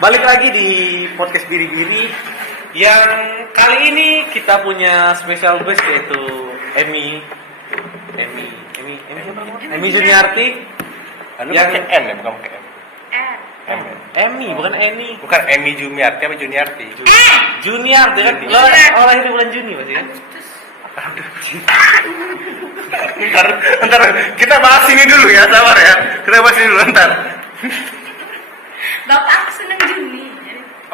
Balik lagi di podcast Biri-Biri yang kali ini kita punya special guest yaitu Emi siapa namanya? Emi Juniarti. Yang N ya, bukan pakai M. M. Emi, bukan Eni. Bukan Emi Juniarti apa Juniarti? Juniarti kan? Lo lahir di bulan Juni pasti kan? Ntar kita bahas ini dulu ya, sabar ya. Kita bahas ini dulu ntar. Bapak aku seneng Juni.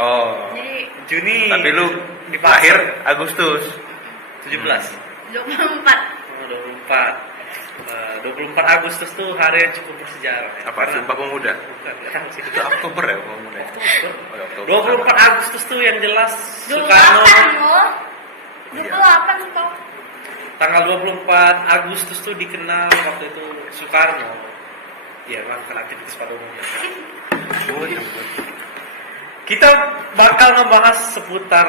Oh. Jadi Juni. Tapi lu di lahir Agustus 17. 24. 24 Agustus tuh hari yang cukup bersejarah ya. Apa? Sumpah Pemuda? Bukan, nggak tahu sih. Itu Oktober ya Pemuda. Oktober. 24 Agustus tuh yang jelas 28 Soekarno. loh. 28 kok. Tanggal 24 Agustus tuh dikenal waktu itu Soekarno. Ya, melakukan aktivitas pada umumnya. Kita bakal ngebahas seputar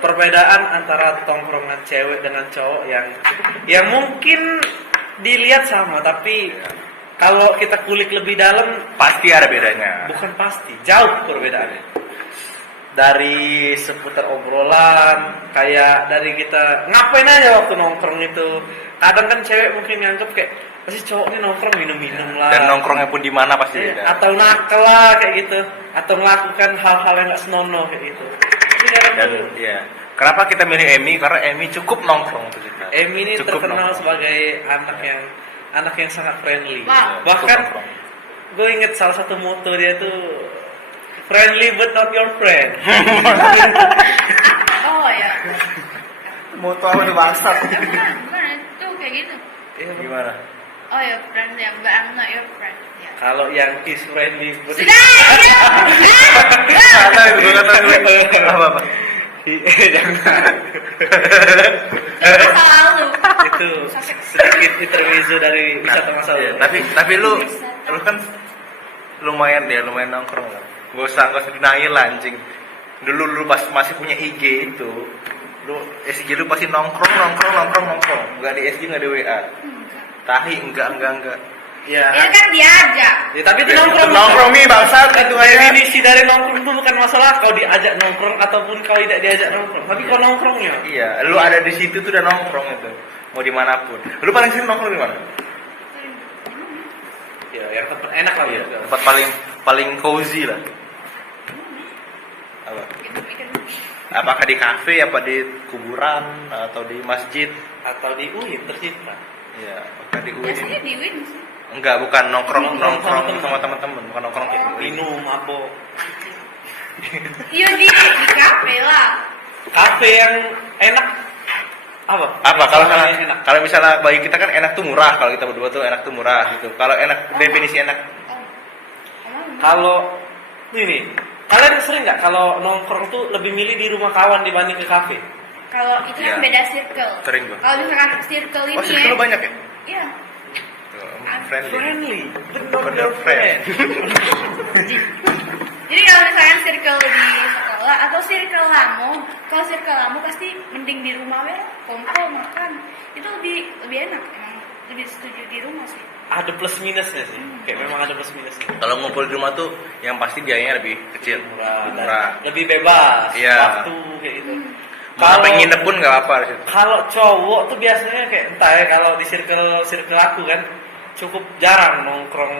perbedaan antara tongkrongan cewek dengan cowok yang mungkin dilihat sama, tapi kalau kita kulik lebih dalam Pasti ada bedanya. bukan pasti, jauh perbedaannya. Dari seputar obrolan, kayak dari kita ngapain aja waktu nongkrong itu. Kadang kan cewek mungkin nganggep kayak pasti cowok ini nongkrong minum-minum lah. Dan nongkrongnya pun di mana pasti beda. Atau nakal lah kayak gitu, atau melakukan hal-hal yang nggak senonoh kayak gitu. Dan ya, kenapa kita milih Emi? Karena Emi cukup nongkrong tuh kita. Emi ini Cukup terkenal nongkrong. sebagai anak yang sangat friendly. Wow. Bahkan Cukup nongkrong. gue inget salah satu moto dia tuh friendly but not your friend. Oh ya. Moto apa tuh bangsat? Gimana tuh kayak gitu? Gimana? Oh ya, friend ya, but I'm not your friend. Ya. Kalau yang is friendly but Sudah, ya. Kata gue apa? jangan. Masa lalu. Itu sedikit intermezzo dari wisata masa Iya, lalu. tapi lu kan lumayan nongkrong lah. Gak usah denial lah anjing. Dulu lu pas masih punya IG itu, lu SG lu pasti nongkrong. Enggak di SG, enggak di WA. Tahi enggak. Ya. Itu kan diajak. Ya, tapi itu nongkrong. Nongkrong nih bangsat itu aja. Definisi dari nongkrong itu bukan masalah kau diajak nongkrong ataupun kau tidak diajak nongkrong, tapi kau nongkrongnya. Iya, lu ada di situ tuh udah nongkrong itu. Mau dimanapun. Lu paling sering nongkrong di mana? Ya, yang tempat enak lah ya. Tempat paling cozy lah. Apa? Bikin Apakah di kafe, apa di kuburan, atau di masjid? Atau di UIN tercipta. Iya, apakah di biasanya UI? di Win sih. Enggak, bukan nongkrong Nongkrong sama teman-teman, bukan nongkrong kayak Minum, mabok. Iya di kafe lah. Kafe yang enak apa? Kalau yang enak. kalau misalnya bagi kita kan enak tuh murah, kalau kita berdua tuh enak tuh murah gitu. Kalau enak, definisi enak Oh. Kalau ini, kalian sering nggak kalau nongkrong tuh lebih milih di rumah kawan dibanding ke kafe? Kalau itu kan Iya. beda circle. Sering gua. Kalau misalkan circle ini Oh, circle lu banyak ya? Iya. Tuh, friendly. Friendly, but Not not your your friend. Jadi kalau misalkan circle di sekolah atau circle lamu, kalau circle lamu pasti mending di rumah ya, kumpul makan. Itu lebih enak emang. Lebih setuju di rumah sih. Ada plus minusnya sih, kayak memang ada plus minusnya. Kalau ngumpul di rumah tuh yang pasti biayanya lebih kecil, Murah, dan murah. lebih bebas, Iya. waktu kayak gitu. Mau sampai nginep pun nggak apa di situ. Kalau cowok tuh biasanya kayak entah ya, kalau di circle aku kan cukup jarang nongkrong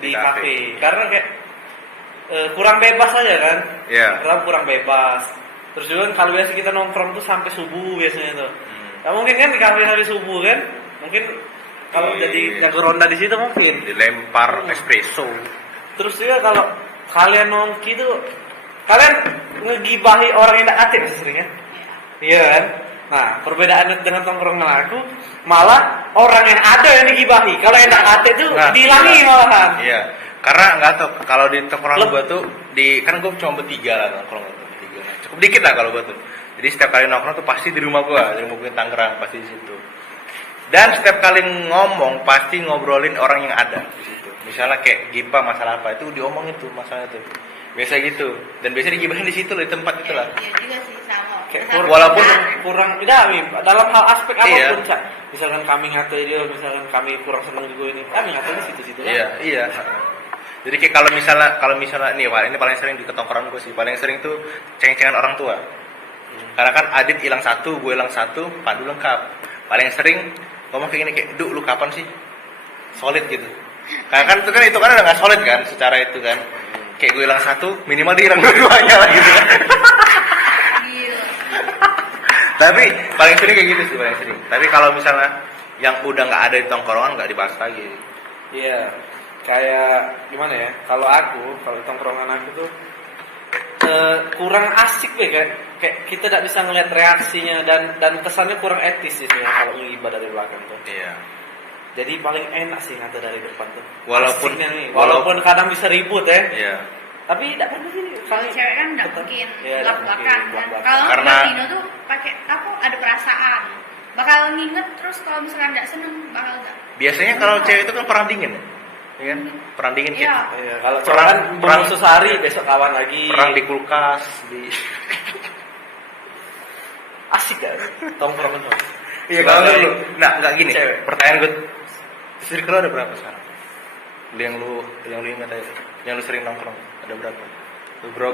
di Di kafe. kafe karena kayak kurang bebas aja kan. Iya. Karena kurang bebas. Terus juga kan kalau biasa kita nongkrong tuh sampai subuh biasanya tuh. Nah, mungkin kan di kafe sampai subuh kan. Mungkin kalau Iya. jadi jago ronda di situ mungkin. Dilempar espresso. Terus juga kalau kalian nongki tuh kalian ngegibahi orang yang tidak aktif sering ya. Iya kan? Nah, perbedaan dengan tongkrongan aku malah orang yang ada yang digibahi. Kalau yang tidak aktif tuh Nah, dihilangi malahan. Iya. Karena nggak tau kalau di tongkrongan gua tuh kan gua cuma bertiga lah nongkrong bertiga. Cukup dikit lah kalau gua tuh. Jadi setiap kali nongkrong tuh pasti di rumah gua di Tangerang pasti di situ. Dan setiap kali ngomong pasti ngobrolin orang yang ada di situ. Misalnya kayak Gipa masalah apa itu diomongin tuh masalah itu. Biasa gitu. Dan biasanya digibahin di situ loh, di tempat itulah. Iya juga sih sama. Kayak Sama walaupun pacaran. kurang tidak dalam hal aspek Iya. apapun Cak. Misalkan kami ngatain dia, misalkan kami kurang senang juga ini, kami ngatain situ-situ. Iya. Jadi kayak kalau misalnya nih, Pak, ini paling sering di ketongkrongan gue sih. Paling sering tuh ceng-cengan orang tua. Karena kan Adit hilang satu, gue hilang satu, Pandu lengkap. Paling sering ngomong kayak gini, kayak, "Duh, lu kapan sih solid gitu?" Karena kan itu kan udah nggak solid kan, secara itu kan. Kayak gue hilang satu, minimal dia hilang dua-duanya lah gitu kan. Gila. Tapi paling sering kayak gitu sih, paling sering. Tapi kalau misalnya yang udah nggak ada di tongkrongan nggak dibahas lagi. Iya, kayak gimana ya? Kalau tongkrongan aku tuh kurang asik kayak kita tidak bisa ngeliat reaksinya dan kesannya kurang etis sih sebenarnya kalau ngibah dari belakang tuh. Iya. Jadi paling enak sih ngatur dari depan tuh. Walaupun- Asiknya nih, walaupun kadang bisa ribut ya. Iya. Tapi tidak pernah sih Kalau cewek kan nggak Betul. mungkin Iya, nggak belak-belakan mungkin kan. belak-belakan. Kalau Karena- Latino tuh pakai apa? Ada perasaan. Bakal nginget terus kalau misalkan nggak seneng bakal nggak. Biasanya kalau cewek itu kan perang dingin, ya kan? Perang dingin Iya. kayak Iya, kalau Perang- cowok kan perang- musuh sehari besok kawan lagi. perang di kulkas, di Asik kan? Tongkrongan tuh. Iya kalau lu. Nah, enggak gini. Cewek. Pertanyaan gue, circle ada berapa sekarang? Yang lu ingat aja. Yang lu sering nongkrong ada berapa?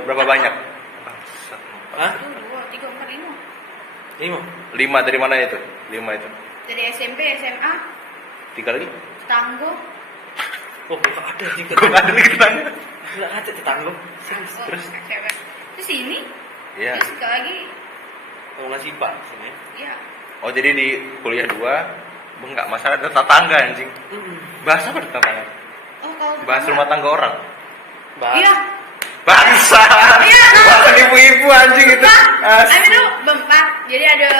Berapa banyak? Bangsat. Hah? 1, 2, 3, 4, 5. 5. 5 dari mana itu? 5 itu. Dari SMP, SMA, 3 lagi? tanggo. Oh, bukan ada juga. Gue nggak ada lagi tanya. Enggak ada tetangga. Serius. Terus? Cewek. Terus ini. Iya. Terus sekali lagi. Mau ngasih pak sini. Ya. Oh jadi di kuliah 2 enggak masalah ada tetangga anjing. Bahas apa tetangga? Oh kalau Bahas tetangga- rumah tangga orang. Iya. Bangsa. Iya, Bahas ibu-ibu anjing itu. Kami Asli. tuh berempat. Jadi ada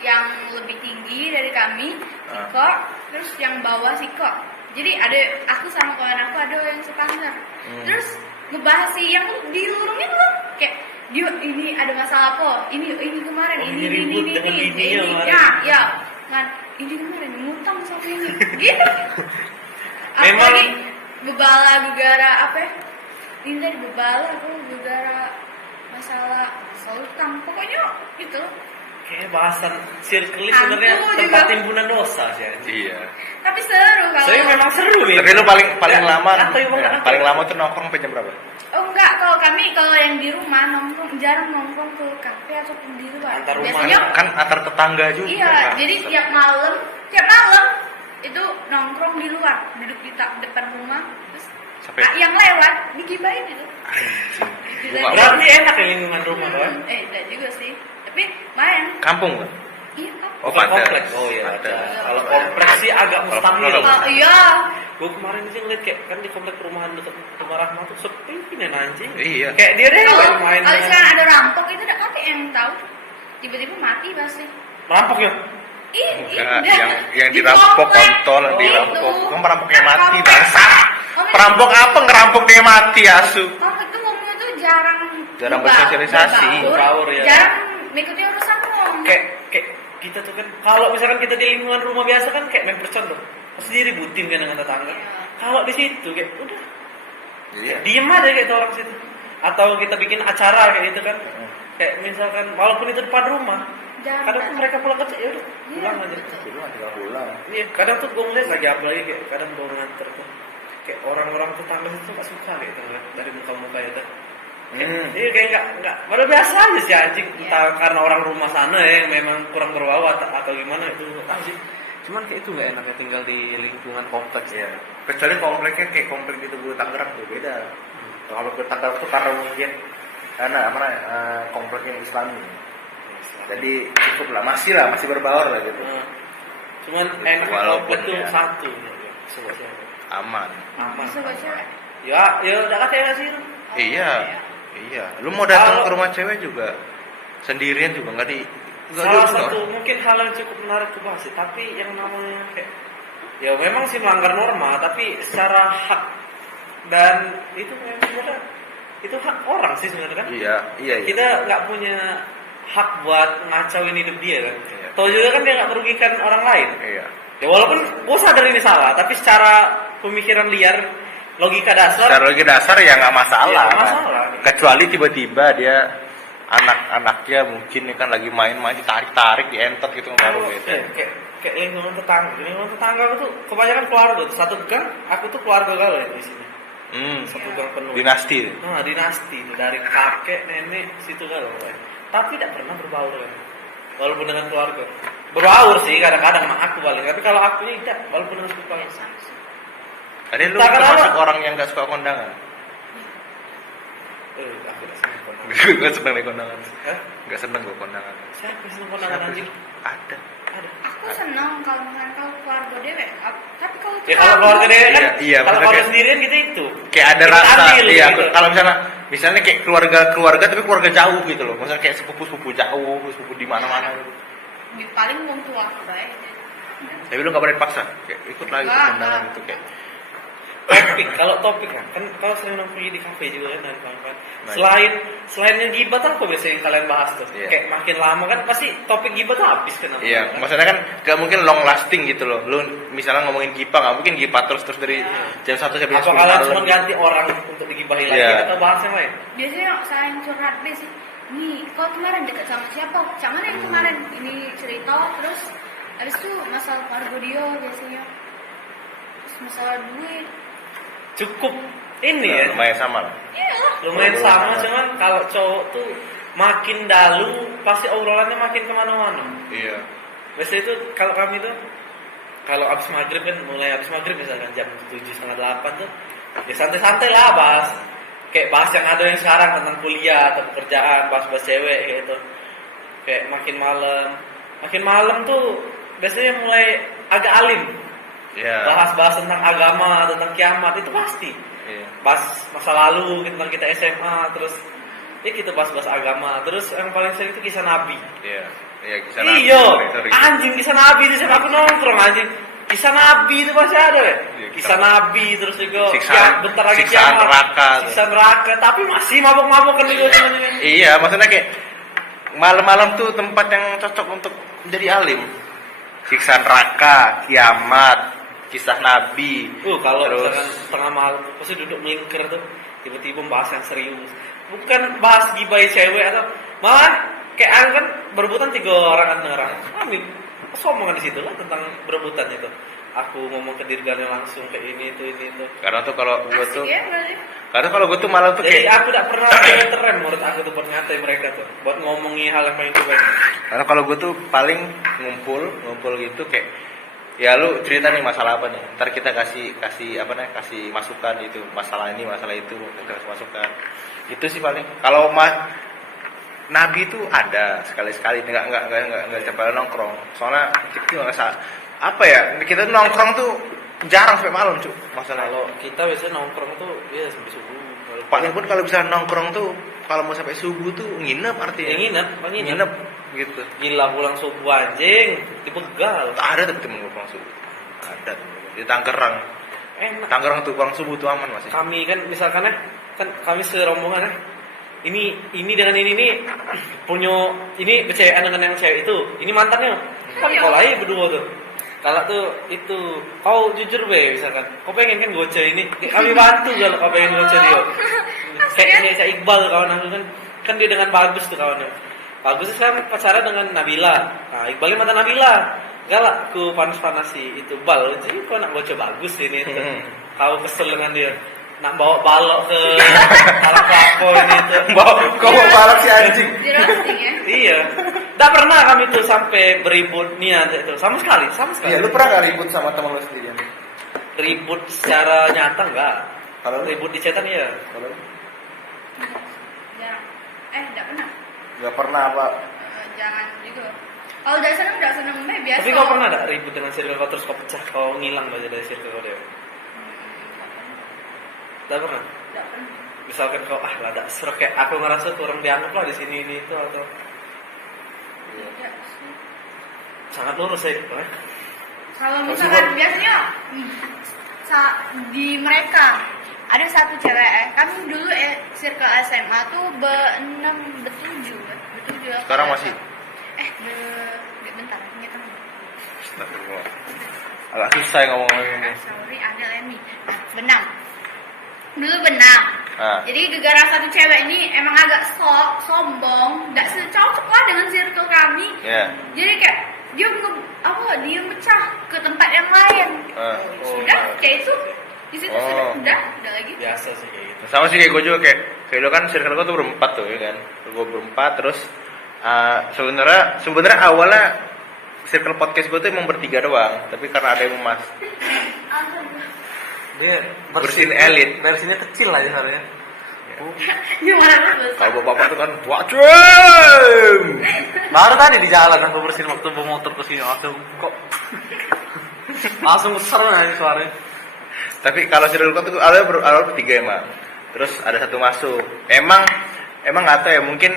yang lebih tinggi dari kami, Siko, terus yang bawah Siko. Jadi ada aku sama kawan aku ada yang separtner. Terus ngebahas sih yang dilurungin loh kayak dia ini ada masalah apa? Ini kemarin Oh, ini ini ribut dengan bininya kemarin. ya kan ini kemarin ngutang sama ini gitu. Memang- Apalagi bebala gegara apa ya? Ini tadi bebala aku gegara masalah utang pokoknya gitu. Kayak bahasan circle Hantu sebenarnya juga. tempat timbunan dosa sih anjing. Iya. Tapi seru kalau Saya memang seru nih. Tapi lu paling Ya, lama atau emang ya, nggak paling tahu. lama tuh nongkrong sampai jam berapa? oh enggak kalau yang di rumah nongkrong jarang nongkrong ke kafe ataupun di luar. Antar rumah Biasanya Kan antar tetangga juga. iya, kan? jadi tiap malam itu nongkrong di luar, duduk di depan rumah terus Sampai- yang lewat digibahin itu. Gua nggak Berarti enak ya lingkungan rumah doang. Enggak juga sih. Tapi main. kampung kan? Iya kan? Oh, Bukan pada. kompleks. Oh iya Pada. ada. Kalau kompleks sih agak mustahil. Kalau- Oh iya. Gue kemarin sih ngeliat kayak kan di komplek perumahan dekat rumah Rahmat tuh sepi nih anjing. Iya. Kayak dia deh Kalau main. kalau sekarang ada rampok itu enggak apa yang tahu. Tiba-tiba mati pasti. Rampok ya? Enggak, yang dirampok kontol, Itu. dirampok. Kan perampoknya mati, Komplek. bangsa. Oh, Perampok apa ngerampok dia mati, asu. Komplek itu ngomongnya tuh jarang Bersosialisasi. Berbaur, ya. Jarang mengikuti urusan ngomong. Kayak kita tuh kan kalau misalkan kita di lingkungan rumah biasa kan kayak main percon tuh. Pasti diributin kan dengan tetangga. Iya. Kalau di situ kayak udah Iya. diem aja kayak itu orang situ. Atau kita bikin acara kayak gitu kan. Kayak misalkan walaupun itu depan rumah, Jarang. kadang tuh mereka pulang kerja ya udah Iya, pulang aja. betul. Iya, kadang tuh gue ngeliat lagi apa lagi kayak kadang gue nganter tuh kayak orang-orang tetangga itu gak suka gitu ngeliat dari muka-muka itu. Iya kayak nggak, padahal biasa aja sih anjing. Iya. Entah karena orang rumah sana ya yang memang kurang berbau atau gimana itu anjing. Cuman kayak itu nggak enak ya tinggal di lingkungan kompleks. Iya. Kecuali kompleknya kayak komplek gitu gue Tangerang tuh beda. Kalau ke Tangerang tuh karena mungkin karena komplek yang Islami. Jadi cukup lah, masih berbaur lah gitu. Nah, cuman enak Walaupun komplek tuh ya. satu. Sobat siapa? Aman. Aman. Bisa baca. Ya udah kata ya sih. Iya. Iya. Lu mau datang Kalau- ke rumah cewek juga sendirian juga nggak Salah diurus, satu no? mungkin hal yang cukup menarik tuh bahas sih, tapi yang namanya kayak ya memang sih melanggar norma, tapi secara hak dan itu memang sebenarnya itu hak orang sih sebenarnya kan. Iya. Kita nggak punya hak buat ngacauin hidup dia kan. Iya. Tahu juga kan dia nggak merugikan orang lain. Iya. Ya walaupun gue sadar ini salah, tapi secara pemikiran liar, logika dasar. Secara logika dasar ya nggak masalah. Iya, nggak kan? masalah. Kecuali tiba-tiba dia anak-anaknya mungkin kan lagi main-main ditarik-tarik, dientot gitu baru gitu. Kayak lingkungan tetangga aku tuh kebanyakan keluarga tuh satu gang, aku tuh keluarga galau ya di sini. Satu gang penuh. Dinasti. Nah, dinasti itu dari kakek, nenek, situ kan. Tapi tidak pernah berbaur kan. Walaupun dengan keluarga. Berbaur sih kadang-kadang sama aku paling. Tapi kalau aku tidak, walaupun dengan keluarga. Ada lu Entah termasuk kenapa. orang yang gak suka kondangan. Aku tidak senang kondangan. Gue gak seneng nih kondangan. Hah? Gak seneng gue kondangan. Siapa yang senang kondangan anjing? Ada. Ada. Aku senang kalau misalnya kalau keluarga dewe, tapi kalau Ya kalau keluarga dia kan, Iya, kalau maksudnya keluarga sendirian gitu itu. Kayak ada Kita rasa, adil, iya. gitu. Kalau misalnya kayak keluarga tapi keluarga jauh gitu loh. Maksudnya kayak sepupu jauh, sepupu di mana-mana. Gitu. di paling wong tua aku baik. Tapi lu gak boleh dipaksa. Kayak ikut lagi Enggak, kondangan enggak. itu kayak. Topik kan kalau sering nongkrong di kafe juga kan dan kawan-kawan. Nah, Selain yang gibah apa biasanya yang kalian bahas tuh? Iya. Kayak makin lama kan pasti topik gibah tuh habis kan. Iya, maksudnya kan gak mungkin long lasting gitu loh. Lu misalnya ngomongin gipa gak mungkin gipa terus dari jam 1 sampai jam 10 Apa kalian malam. cuma ganti orang untuk digibahin lagi Iya. atau bahas yang lain? Biasanya saling curhat deh sih. Nih, kau kemarin dekat sama siapa? Jangan yang kemarin ini cerita terus habis itu masalah keluarga dia biasanya. Terus masalah duit. Cukup ini Nah, ya. lumayan sama lah. Iya lah. Lumayan Oh, sama, sama. cuman kalau cowok tuh makin dalu pasti obrolannya makin kemana-mana. Iya. Biasanya itu kalau kami tuh kalau abis maghrib kan mulai abis maghrib misalkan jam 7:30 tuh ya santai-santai lah bahas kayak bahas yang ada yang sekarang tentang kuliah atau pekerjaan, bahas cewek kayak gitu. Kayak makin malam tuh biasanya mulai agak alim. Iya. Bahas-bahas tentang agama, tentang kiamat itu pasti. Iya. Bahas masa lalu tentang kita SMA terus ya kita bahas-bahas agama. Terus yang paling sering itu kisah Nabi. Iya. Iya, kisah Nabi. Iyo, Sorry. anjing kisah Nabi itu sama aku nongkrong anjing. Kisah Nabi itu masih ada ya. Iya, Kisah Nabi terus juga Siksaan- bentar lagi siksaan kiamat. neraka. Siksa neraka, tapi masih mabok-mabok kan juga sebenarnya. Iya, maksudnya kayak malam-malam tuh tempat yang cocok untuk menjadi alim. Siksa neraka, kiamat, kisah Nabi. Kalau Terus- misalkan tengah malam tuh pasti duduk melingkar tuh tiba-tiba bahas yang serius. Bukan bahas gibai cewek atau malah kayak aku kan berebutan 3 orang antara orang. Amin. Sombongan di situ lah tentang berebutan itu. Aku ngomong ke dirgannya langsung kayak ini itu. Karena tuh kalau gue tuh, Asik ya berarti. karena kalau gue tuh malam tuh Jadi kayak, aku tidak pernah keren menurut aku tuh buat ngatain mereka tuh, buat ngomongi hal yang paling keren. karena kalau gue tuh paling ngumpul gitu kayak, ya lu cerita nih masalah apa nih, ntar kita kasih kasih masukan itu, masalah ini masalah itu, kita kasih masukan. Itu sih paling. Kalau Nabi itu ada sekali-sekali, nggak setiap kali nongkrong. Soalnya kita nggak salah. Apa ya? Kita tuh nongkrong tuh jarang sampai malam, cuy. Masalah. Kalau kita biasanya nongkrong tuh ya sampai subuh. Paling pun kalau bisa nongkrong tuh kalau mau sampai subuh tuh nginep artinya. Ya, nginep. Gitu. Gila pulang subuh anjing, dibegal. Ada tapi temen gue pulang subuh. Ada di Tangerang. Enak. Tangerang tuh pulang subuh tuh aman masih. Kami kan misalkan kan kami serombongan ini dengan ini nih punya ini kecewa dengan yang cewek itu. Ini mantannya. Kan Iya. kalau aja berdua tuh. Kalau tuh itu kau jujur be misalkan kau pengen kan goceh ini kami bantu kalau kau pengen goceh dia kayak Iqbal kawan aku kan dia dengan bagus tuh kawannya bagus kan pacaran dengan Nabila. Nah Iqbalnya mantan Nabila galak ku panas-panasi itu bal jadi kau nak goceh bagus ini itu kau kesel dengan dia nak bawa balok ke alam pelako ini tuh Kau mau balap si anjing. Di roasting ya. iya tidak pernah kami tuh sampai beribut niat itu sama sekali Iya, lu pernah gak ribut sama temen lu sendiri? ribut secara nyata enggak Kalau lu? ribut di chatan ya Kalau lu? Jarang. Enggak pernah. Gak pernah apa? Jangan juga. Kalau udah seneng biasa. tapi kau pernah enggak ribut dengan circle kau terus kau pecah kau ngilang aja dari circle kau dia tidak pernah Enggak pernah. misalkan kau lah tak seru kayak aku ngerasa kurang dianggap lah di sini ini itu atau Tidak sih. sangat lurus ya Kalau misalkan biasanya di mereka ada satu cewek kami dulu circle SMA tuh be-6 be-7 Sekarang masih? bentar ingat dulu. Astagfirullah. Agak susah ngomong ini. Sorry ada Lemmy benang dulu benang Ah. jadi gara-gara satu cewek ini emang agak sombong nggak secocok lah dengan circle kami Ya. jadi kayak dia mecah ke tempat yang lain Ah. sudah kayak itu Di situ sudah lagi. Biasa sih kayak gitu. Sama sih kayak gue juga, kayak lo kan circle gue tuh berempat tuh ya kan. Gue berempat terus sebenarnya awalnya circle podcast gue tuh emang bertiga doang, tapi karena ada yang mas Dia bersihin elit. versinya kecil aja sebenarnya. Gimana tuh? Kalau bapak tuh kan wajib. Baru tadi di jalan aku bersihin waktu bawa motor ke sini langsung kok langsung besar nih suaranya. Tapi kalau circle gue tuh awalnya bertiga emang. Terus ada satu masuk. Emang nggak tahu ya, mungkin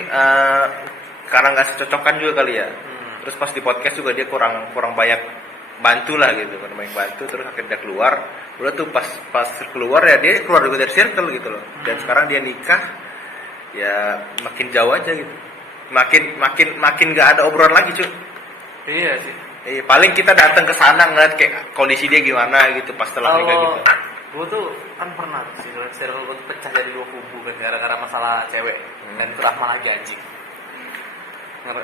karena nggak secocokan juga kali ya. Terus pas di podcast juga dia kurang banyak bantu lah gitu, kurang banyak bantu. Terus akhirnya dia keluar. Udah tuh pas keluar ya dia keluar juga dari circle gitu loh. Dan sekarang dia nikah, ya makin jauh aja gitu. Makin nggak ada obrolan lagi cuy. Iya sih. Paling kita datang ke sana ngeliat kayak kondisi dia gimana gitu pas setelah nikah gitu. Gue tuh kan pernah sih circle gue tuh pecah jadi 2 kubu kan gara-gara masalah cewek dan itu Rahma lagi anjing.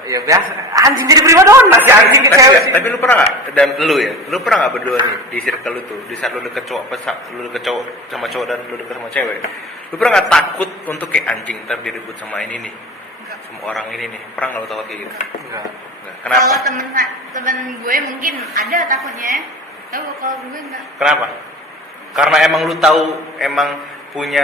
Ya biasa anjing jadi primadona sih anjing ke cewek. Tapi lu pernah nggak, dan lu pernah nggak berdua nih di circle lu tuh, di saat lu deket cowok sama cowok dan lu deket sama cewek, lu pernah nggak takut untuk kayak anjing ntar diribut sama ini nih, sama orang ini nih, pernah nggak lu takut kayak gitu? Enggak. Kenapa? Kalau temen gue mungkin ada takutnya, kalau gue enggak. Kenapa? Karena emang lu tahu emang punya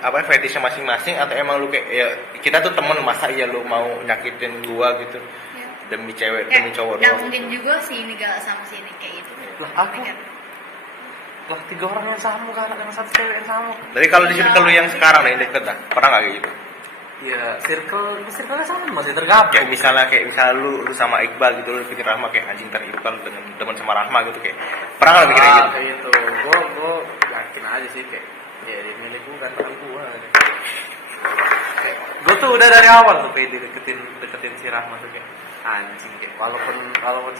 fetishnya masing-masing, atau emang lu kayak ya kita tuh temen, masa iya lu mau nyakitin gua gitu Ya. demi cewek Kayak, demi cowok nggak doang. mungkin juga sih ini galak sama sini kayak gitu. Lah aku lah 3 orang yang sama kan dengan 1 cewek yang sama. Jadi kalau di circle lu yang sekarang nih deket dah, pernah nggak kayak gitu? Iya, circle-nya sama masih tergabung. Kayak misalnya lu sama Iqbal gitu, lu pikir Rahma kayak anjing ntar Iqbal dengan teman sama Rahma gitu, kayak pernah nggak mikir kayak gitu? Kayak gitu. Gue yakin aja sih kayak ya dia milik gue kan gue. Gue tuh udah dari awal tuh kayak deketin si Rahma tuh kayak anjing kayak walaupun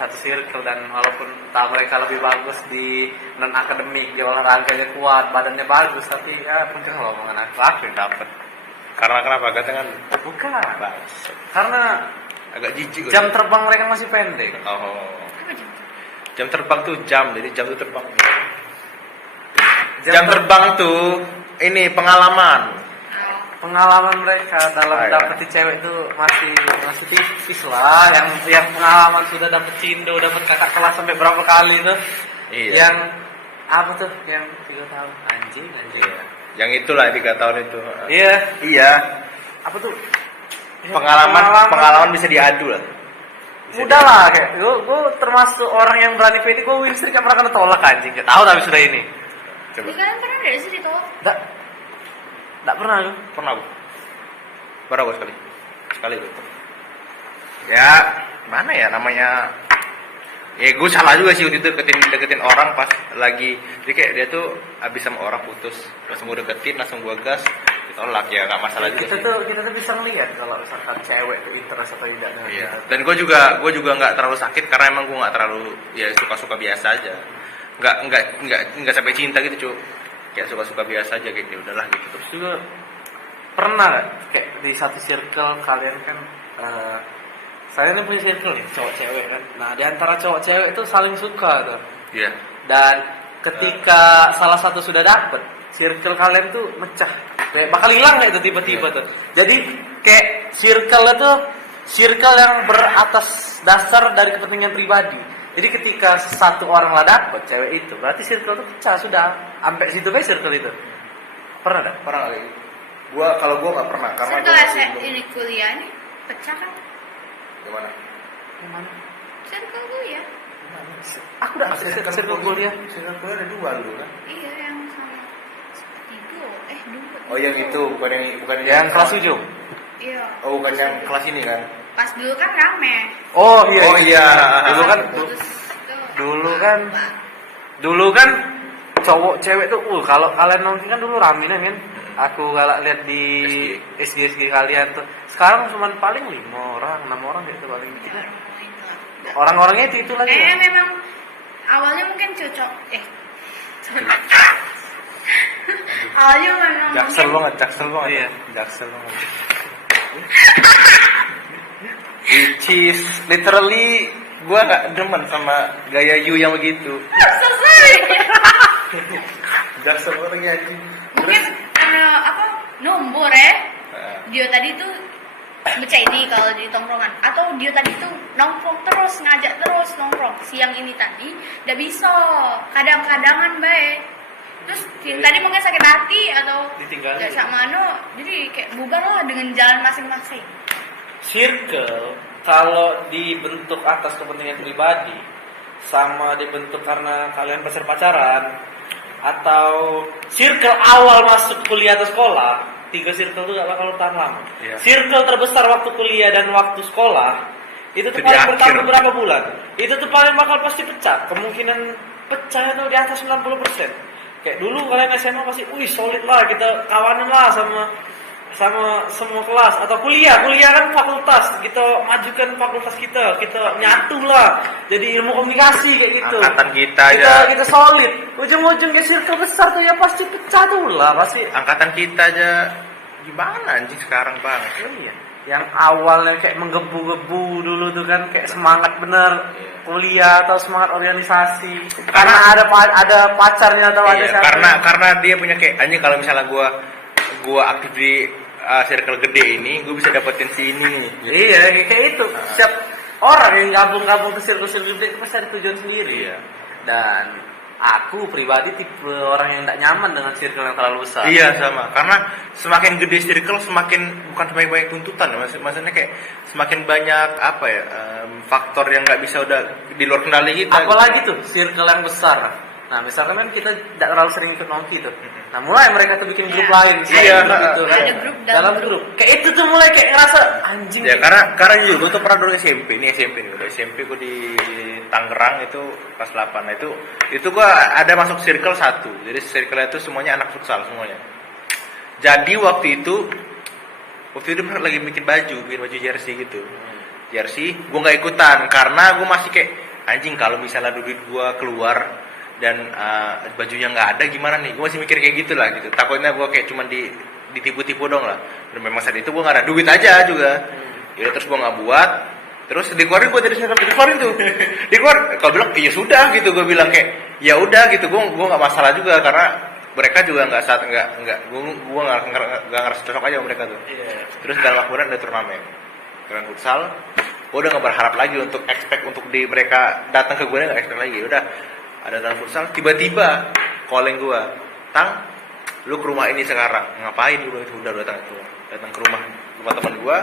satu circle dan walaupun tak mereka lebih bagus di non akademik, dia olahraganya kuat, badannya bagus, tapi ya mungkin kalau omongan aku yang dapet. Karena kenapa? Gantengan Bukan, karena agak jijik. jam terbang mereka masih pendek. Oh. Apa jam? Jam terbang tuh jam, jadi jam tuh terbang. Jam terbang tuh ini pengalaman. Pengalaman mereka dalam dapetin cewek tuh masih tipis lah. Yang pengalaman sudah dapet cindo, dapet kakak kelas sampai berapa kali tuh. Iya. Yang apa tuh? Yang 3 tahun anjing. Iya. Yang itulah 3 tahun itu. Iya. Apa tuh? Pengalaman bisa diadu lah. Udah lah kayak gue termasuk orang yang berani pede. Gue Winstri gak pernah kena tolak anjing. Gak tahu tapi sudah ini. Coba. Di kalian pernah nggak sih ditolak? Gak pernah gue. Pernah gue sekali gitu. Ya mana ya namanya? Ya gue salah juga sih waktu itu deketin orang pas lagi, jadi kayak dia tuh abis sama orang putus, langsung gue deketin, langsung gue gas, ditolak ya nggak masalah juga. Kita tuh bisa ngeliat kalau misalkan cewek tuh interest atau tidak. Iya. Dan gue juga nggak terlalu sakit karena emang gue nggak terlalu ya suka biasa aja, nggak sampai cinta gitu cuy, kayak suka biasa aja gitu, udahlah gitu. Terus juga pernah gak? Kayak di satu circle kalian kan saya ini punya circle nih cowok cewek kan. Nah di antara cowok cewek itu saling suka tuh. Iya. Dan ketika salah satu sudah dapet, circle kalian tuh mecah. Kayak bakal hilang kayak itu tiba-tiba tuh. Jadi kayak circle itu circle yang beratas dasar dari kepentingan pribadi. Jadi ketika satu orang lah dapet cewek itu, berarti circle itu pecah sudah. Sampai situ guys circle itu. Pernah gak? Pernah kali. Kalau gue nggak pernah karena Setelah ini kuliah nih pecah kan? Gimana? Circle gue ya. Aku udah circle kuliah. Circle kuliah ada 2 dulu kan? Iya yang sama 3 Oh yang itu bukan Yang kelas 7. Iya. Oh bukan yang kelas ini kan? Pas dulu kan rame. Oh iya. Oh iya. Putus Dulu kan cowok cewek tuh kalau kalian nongki kan dulu rame kan. Aku galak lihat di SG kalian tuh. Sekarang cuma paling 5 orang, 6 orang gitu paling. Ya, Orang-orangnya itu lagi. Memang awalnya mungkin cocok. Awalnya memang Jaksel mungkin banget. Iya. Jaksel banget. Which is literally Gue nggak demen sama gaya you yang begitu. so sorry. Dasar orang anjing. Mungkin apa nombor ya dia tadi tuh baca ini kalau di tongkrongan, atau dia tadi tuh nongkrong terus, ngajak terus nongkrong. Siang ini tadi udah bisa kadang-kadangan baik, terus yang tadi mungkin sakit hati atau Ditinggalin. nggak sama jadi kayak bubar lah dengan jalan masing-masing. Circle kalau dibentuk atas kepentingan pribadi sama dibentuk karena kalian pacaran, atau circle awal masuk kuliah atau sekolah, 3 circle itu gak bakal tahan lama. Iya. Circle terbesar waktu kuliah dan waktu sekolah itu tuh Itu di paling akhir. bertahan beberapa bulan. Itu tuh paling bakal pasti pecah. Kemungkinan pecahnya tuh di atas 90%. Kayak dulu kalian SMA pasti, wih solid lah, kita kawanan lah sama semua kelas. Atau kuliah kan fakultas, kita majukan fakultas kita nyatu lah jadi ilmu komunikasi kayak gitu. Angkatan kita aja. Kita solid. Ujung-ujungnya circle besar tuh ya pasti pecah tuh lah pasti. Angkatan kita aja gimana anjing sekarang bang? Iya. Yang awalnya kayak menggebu-gebu dulu tuh kan kayak semangat bener kuliah atau semangat organisasi. Karena ada pacarnya atau ada Iya, siapa. karena dia punya kayak anjing, kalau misalnya gua aktif di circle gede ini, gue bisa dapetin si ini. Iya, kayak itu. Setiap orang yang gabung ke circle-circle gede itu pasti ada tujuan sendiri. Iya. Dan aku pribadi tipe orang yang tidak nyaman dengan circle yang terlalu besar. Iya sama, karena semakin gede circle semakin bukan semakin banyak tuntutan, maksudnya kayak semakin banyak apa ya faktor yang nggak bisa udah di luar kendali kita. Apalagi tuh circle yang besar. Nah, misalkan kan kita tidak terlalu sering ikut nongki tuh. Nah, mulai mereka tuh bikin grup lain, Iya, gitu kan. Ada grup dalam grup. Kayak itu tuh mulai kayak ngerasa anjing. Ya karena jujur gue tuh pernah dulu SMP nih, udah SMP gue di Tangerang itu kelas 8. Nah itu gue ada masuk circle 1. Jadi circle itu semuanya anak futsal semuanya. Jadi waktu itu lagi bikin baju jersey gitu. Jersey gue nggak ikutan karena gue masih kayak anjing, kalau misalnya duit gue keluar dan bajunya nggak ada gimana nih, gue masih mikir kayak gitu lah gitu, takutnya gue kayak cuman ditipu-tipu dong lah, dan memang saat itu gue nggak ada duit aja juga. Ya terus gue nggak buat, terus dikeluarin, gue dari sana dikeluarin tuh dikeluar, kalau bilang iya sudah gitu, gue bilang kayak ya udah gitu, gue nggak masalah juga karena mereka juga nggak gue nggak ngerasa cocok aja sama mereka tuh. Terus dalam kemudian ada turnamen futsal, gue udah nggak berharap lagi untuk expect untuk di mereka datang ke gue, nggak expect lagi. Udah ada dalam futsal, tiba-tiba calling gue, Tang, lu ke rumah ini sekarang. Ngapain dulu? Itu udah datang ke rumah teman gue.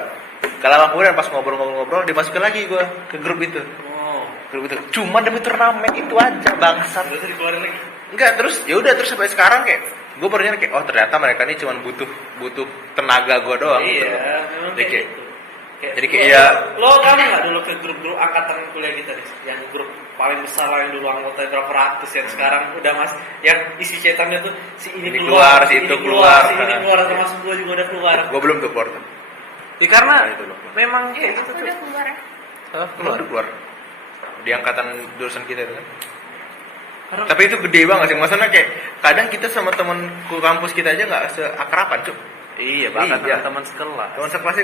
Kalau kemudian pas ngobrol dimasukin lagi gue ke grup itu. Grup itu cuma demi turnamen itu aja, bangsat. Terus dikeluarin lagi. Enggak, terus ya udah, terus sampai sekarang kayak gue baru nyadar kayak oh ternyata mereka ini cuma butuh tenaga gue doang. Iya, memang Jadi kayak kayak gitu. jadi kayak ya Lo kamu nggak dulu ke grup-grup angkatan kuliah kita nih, yang grup paling besar lah yang dulu anggota berapa ratus, yang sekarang udah yang isi chatannya tuh si ini keluar, si itu keluar, si ini keluar, termasuk gue juga udah keluar. gue belum tuh keluar. Ya, karena Nah, itu loh. memang kayak Aku gitu tuh. udah keluar ya. Keluar di angkatan jurusan kita itu kan. Tapi itu gede banget sih, maksudnya kayak kadang kita sama teman kampus kita aja nggak seakraban cuk. Iya, bahkan Iya. teman sekelas. Teman sekelasnya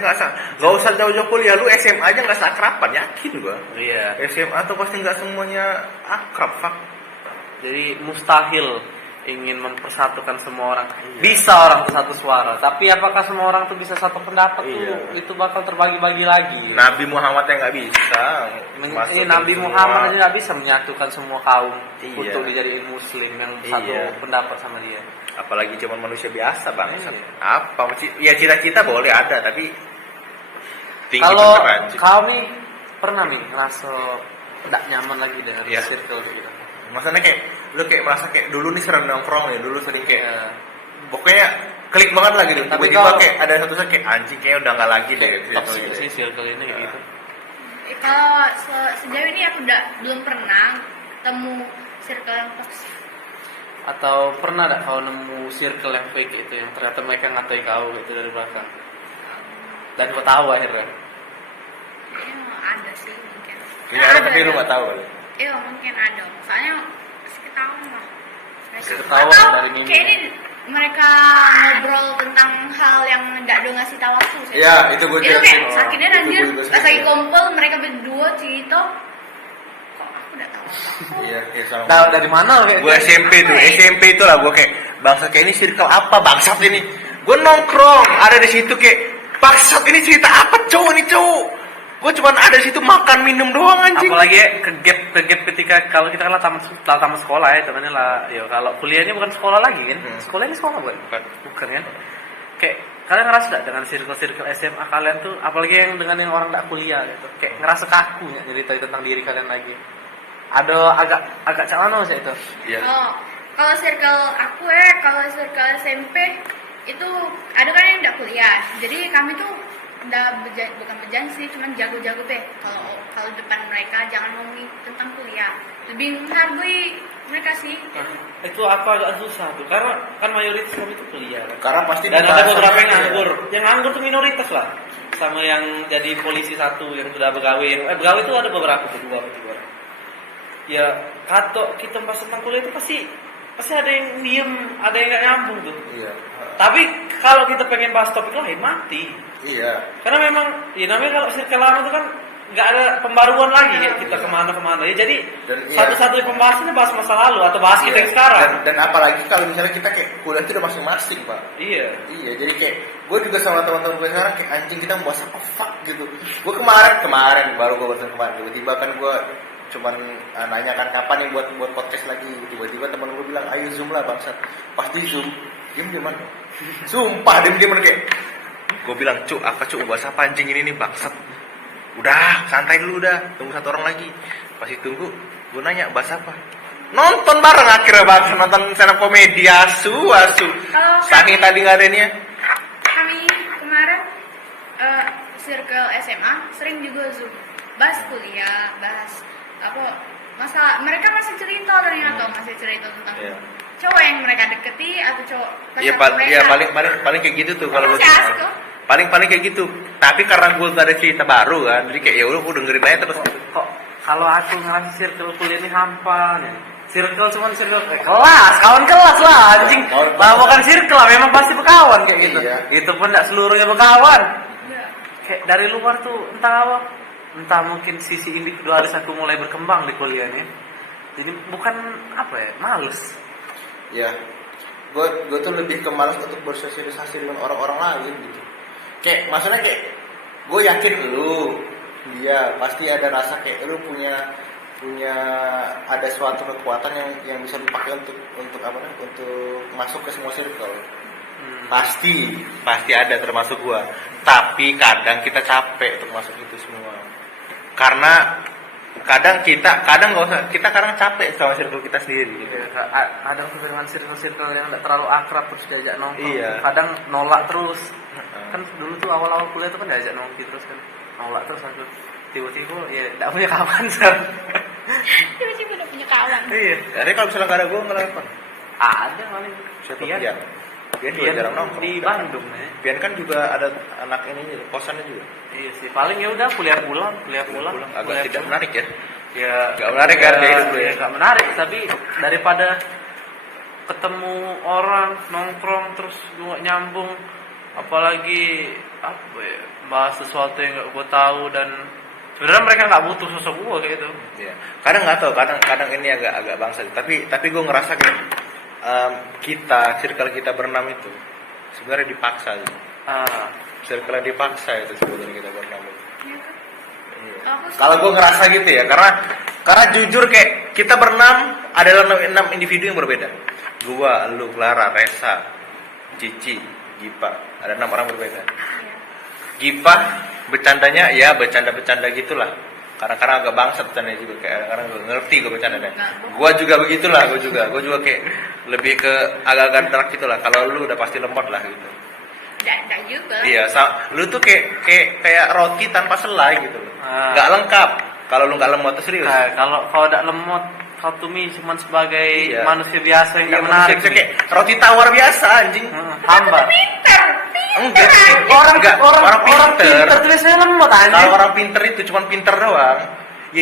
nggak usah jauh-jauh kuliah, lu SMA aja nggak seakraban, yakin gua. Iya. SMA tuh pasti nggak semuanya akrab, fuck. Jadi mustahil ingin mempersatukan semua orang. Iya. Bisa orang tuh satu suara, tapi apakah semua orang tuh bisa satu pendapat Iya. tuh? Itu bakal terbagi-bagi lagi. Nabi Muhammad yang nggak bisa. masukin Nabi semua. Muhammad aja nggak bisa menyatukan semua kaum Iya. untuk dijadiin muslim yang satu Iya. pendapat sama dia. Apalagi cuma manusia biasa bang. Iya. Apa? Ya cita-cita boleh ada, tapi tinggi Kalau beneran, Cik. kami pernah nih ngerasa tidak nyaman lagi dengan Iya. circle gitu. Maksudnya kayak lu kayak merasa kayak dulu nih sering nongkrong ya, dulu sering kayak Iya. pokoknya klik banget lah gitu. Tapi Tiba-tiba kalau- kayak ada satu saat kayak anjing kayak udah nggak lagi deh. Toxic sih circle ini kayak gitu. Kalau sejauh ini aku belum pernah ketemu circle yang toxic. Atau pernah gak kau nemu circle yang fake itu, yang ternyata mereka ngatai kau gitu dari belakang dan kau tahu akhirnya? Kayaknya ada sih mungkin. Ini ada tapi lu nggak tahu kali. Iya mungkin ada. Soalnya pasti ketahuan lah. Ketahuan Atau dari mimpi. kayak ini mereka ngobrol tentang hal yang nggak do ngasih tahu aku sih. Iya, itu gue Itu juga kayak sih. sakitnya Itu anjir. gue juga Pas sih. lagi kumpul mereka berdua cerita. Kok aku udah tahu. Iya, sama. Tahu dari mana kayak Gue SMP tuh, SMP itu lah gue kayak bangsat kayak ini circle apa bangsat ini. Gue nongkrong ada di situ kayak bangsat ini cerita apa cowok nih cowok. Gue cuman ada di situ makan minum doang anjing. Apalagi ke gap ketika kalau kita kan lah tamat sekolah ya temannya lah. Ya kalau kuliahnya bukan sekolah lagi kan. Sekolah ini sekolah bukan kan. Kayak kalian ngerasa gak dengan circle SMA kalian tuh, apalagi yang dengan yang orang gak kuliah gitu, kayak ngerasa kaku ya nyeritain tentang diri kalian lagi. Ada agak calano sih itu. Iya. Oh, kalau circle aku kalau circle SMP itu ada kan yang nggak kuliah. Jadi kami tuh bukan berjanji, cuman jago-jago deh. Kalau depan mereka jangan ngomongin tentang kuliah. Lebih menghargai mereka sih. Itu apa agak susah tuh, karena kan mayoritas kami itu kuliah kan. Karena pasti Dan ada beberapa yang ya. nganggur. Yang nganggur tuh minoritas lah. Sama yang jadi polisi satu yang sudah begawe. Begawe itu ada beberapa tuh, dua. Ya, kata kita bahas tentang kuliah itu pasti ada yang diem, ada yang nggak nyambung tuh. Iya. Tapi kalau kita pengen bahas topik lain mati. Iya. Karena memang, ya namanya kalau circle lama itu kan nggak ada pembaruan lagi ya kita kemana-kemana. Ya jadi satu-satunya pembahasannya bahas masa lalu atau bahas kita yang sekarang. Dan apalagi kalau misalnya kita kayak kuliah itu udah masing-masing pak. Iya. Jadi kayak gue juga sama teman-teman gue sekarang kayak anjing kita mau bahas apa fuck gitu. Gue kemarin baru gue barusan kemarin tiba-tiba kan gue cuman nanyakan kapan nih buat podcast lagi, tiba-tiba teman gue bilang ayo zoom lah bangsat. Pasti zoom diem mana sumpah diem kayak gue bilang cuk bahas apa anjing ini nih bangsat. Udah santai dulu dah, tunggu satu orang lagi. Pasti tunggu gue nanya bahas apa, nonton bareng akhirnya bangsat, nonton stand up komedi asu saking tadi nggak ada ini ya. Kami kemarin circle SMA sering juga zoom, bahas kuliah, bahas apa masa mereka masih cerita ternyata masih cerita tentang cowok yang mereka deketi atau cowok paling kayak gitu tuh kalau paling kayak gitu. Tapi karena gue gak ada cerita baru kan, jadi kayak ya udah gue dengerin aja terus. Kok kalau aku ngerasa circle kuliah ini hampa nih. Circle cuman circle kelas, kawan kelas lah anjing. Lah bukan circle lah, memang pasti berkawan kayak gitu. Iya. Itu pun enggak seluruhnya berkawan. Kayak dari luar tuh entah mungkin sisi individualis aku mulai berkembang di kuliah ini. Jadi bukan males. Ya, gue tuh lebih ke malas untuk bersosialisasi dengan orang-orang lain gitu. Kayak maksudnya kayak gue yakin dia pasti ada rasa kayak lu punya ada suatu kekuatan yang bisa dipakai untuk masuk ke semua circle. Pasti ada termasuk gue. Tapi kadang kita capek untuk masuk itu semua. Karena kadang nggak usah, kita kadang capek sama circle kita sendiri gitu. Kadang dengan circle yang tidak terlalu akrab terus diajak nongkrong, kadang nolak terus. Kan dulu tuh awal-awal kuliah tuh kan diajak nongkrong terus kan nolak terus aku tiba-tiba ya tidak punya kawan sekarang. tiba-tiba udah punya kawan. Iya. Jadi kalau misalnya nggak ada gue ngelakuin ada paling Pian juga jarang nongkrong di Bandung ya. Pian kan juga ada anak ini kosannya juga. Iya sih, paling ya udah kuliah pulang. Agak tidak menarik ya. Ya, nggak menarik kan dia hidup ya. Nggak menarik, tapi daripada ketemu orang nongkrong terus nggak nyambung, apalagi bahas sesuatu yang nggak gue tahu dan sebenarnya mereka nggak butuh sosok gue kayak gitu. Iya. Kadang nggak tahu, kadang ini agak bangsa. Tapi gue ngerasa kayak circle kita berenam itu sebenarnya dipaksa gitu. Circle dipaksa itu sebenarnya kita berenam itu. Iya. Kalau gue ngerasa gitu ya, karena jujur kayak kita berenam adalah 6 individu yang berbeda. Gua, lu, Clara, Resa, Cici, Gipa, ada 6 orang berbeda. Gipa bercandanya ya bercanda gitulah. Karena agak bangsat bercandanya juga, kayak karena gue ngerti gue bercandanya. Gua juga begitulah, gue juga kayak lebih ke agak-agak dark gitulah. Kalau lu udah pasti lemot lah gitu. Enggak juga. Iya, lu tuh kayak roti tanpa selai gitu loh. Enggak lengkap. Kalau lu enggak lemot serius. Kalau enggak lemot, kau tuh cuma sebagai manusia biasa yang enggak menarik. Kayak roti tawar biasa anjing. Hamba. Enggak, orang pinter tulisnya lemot anjing. Kalau orang pinter itu cuma pinter doang.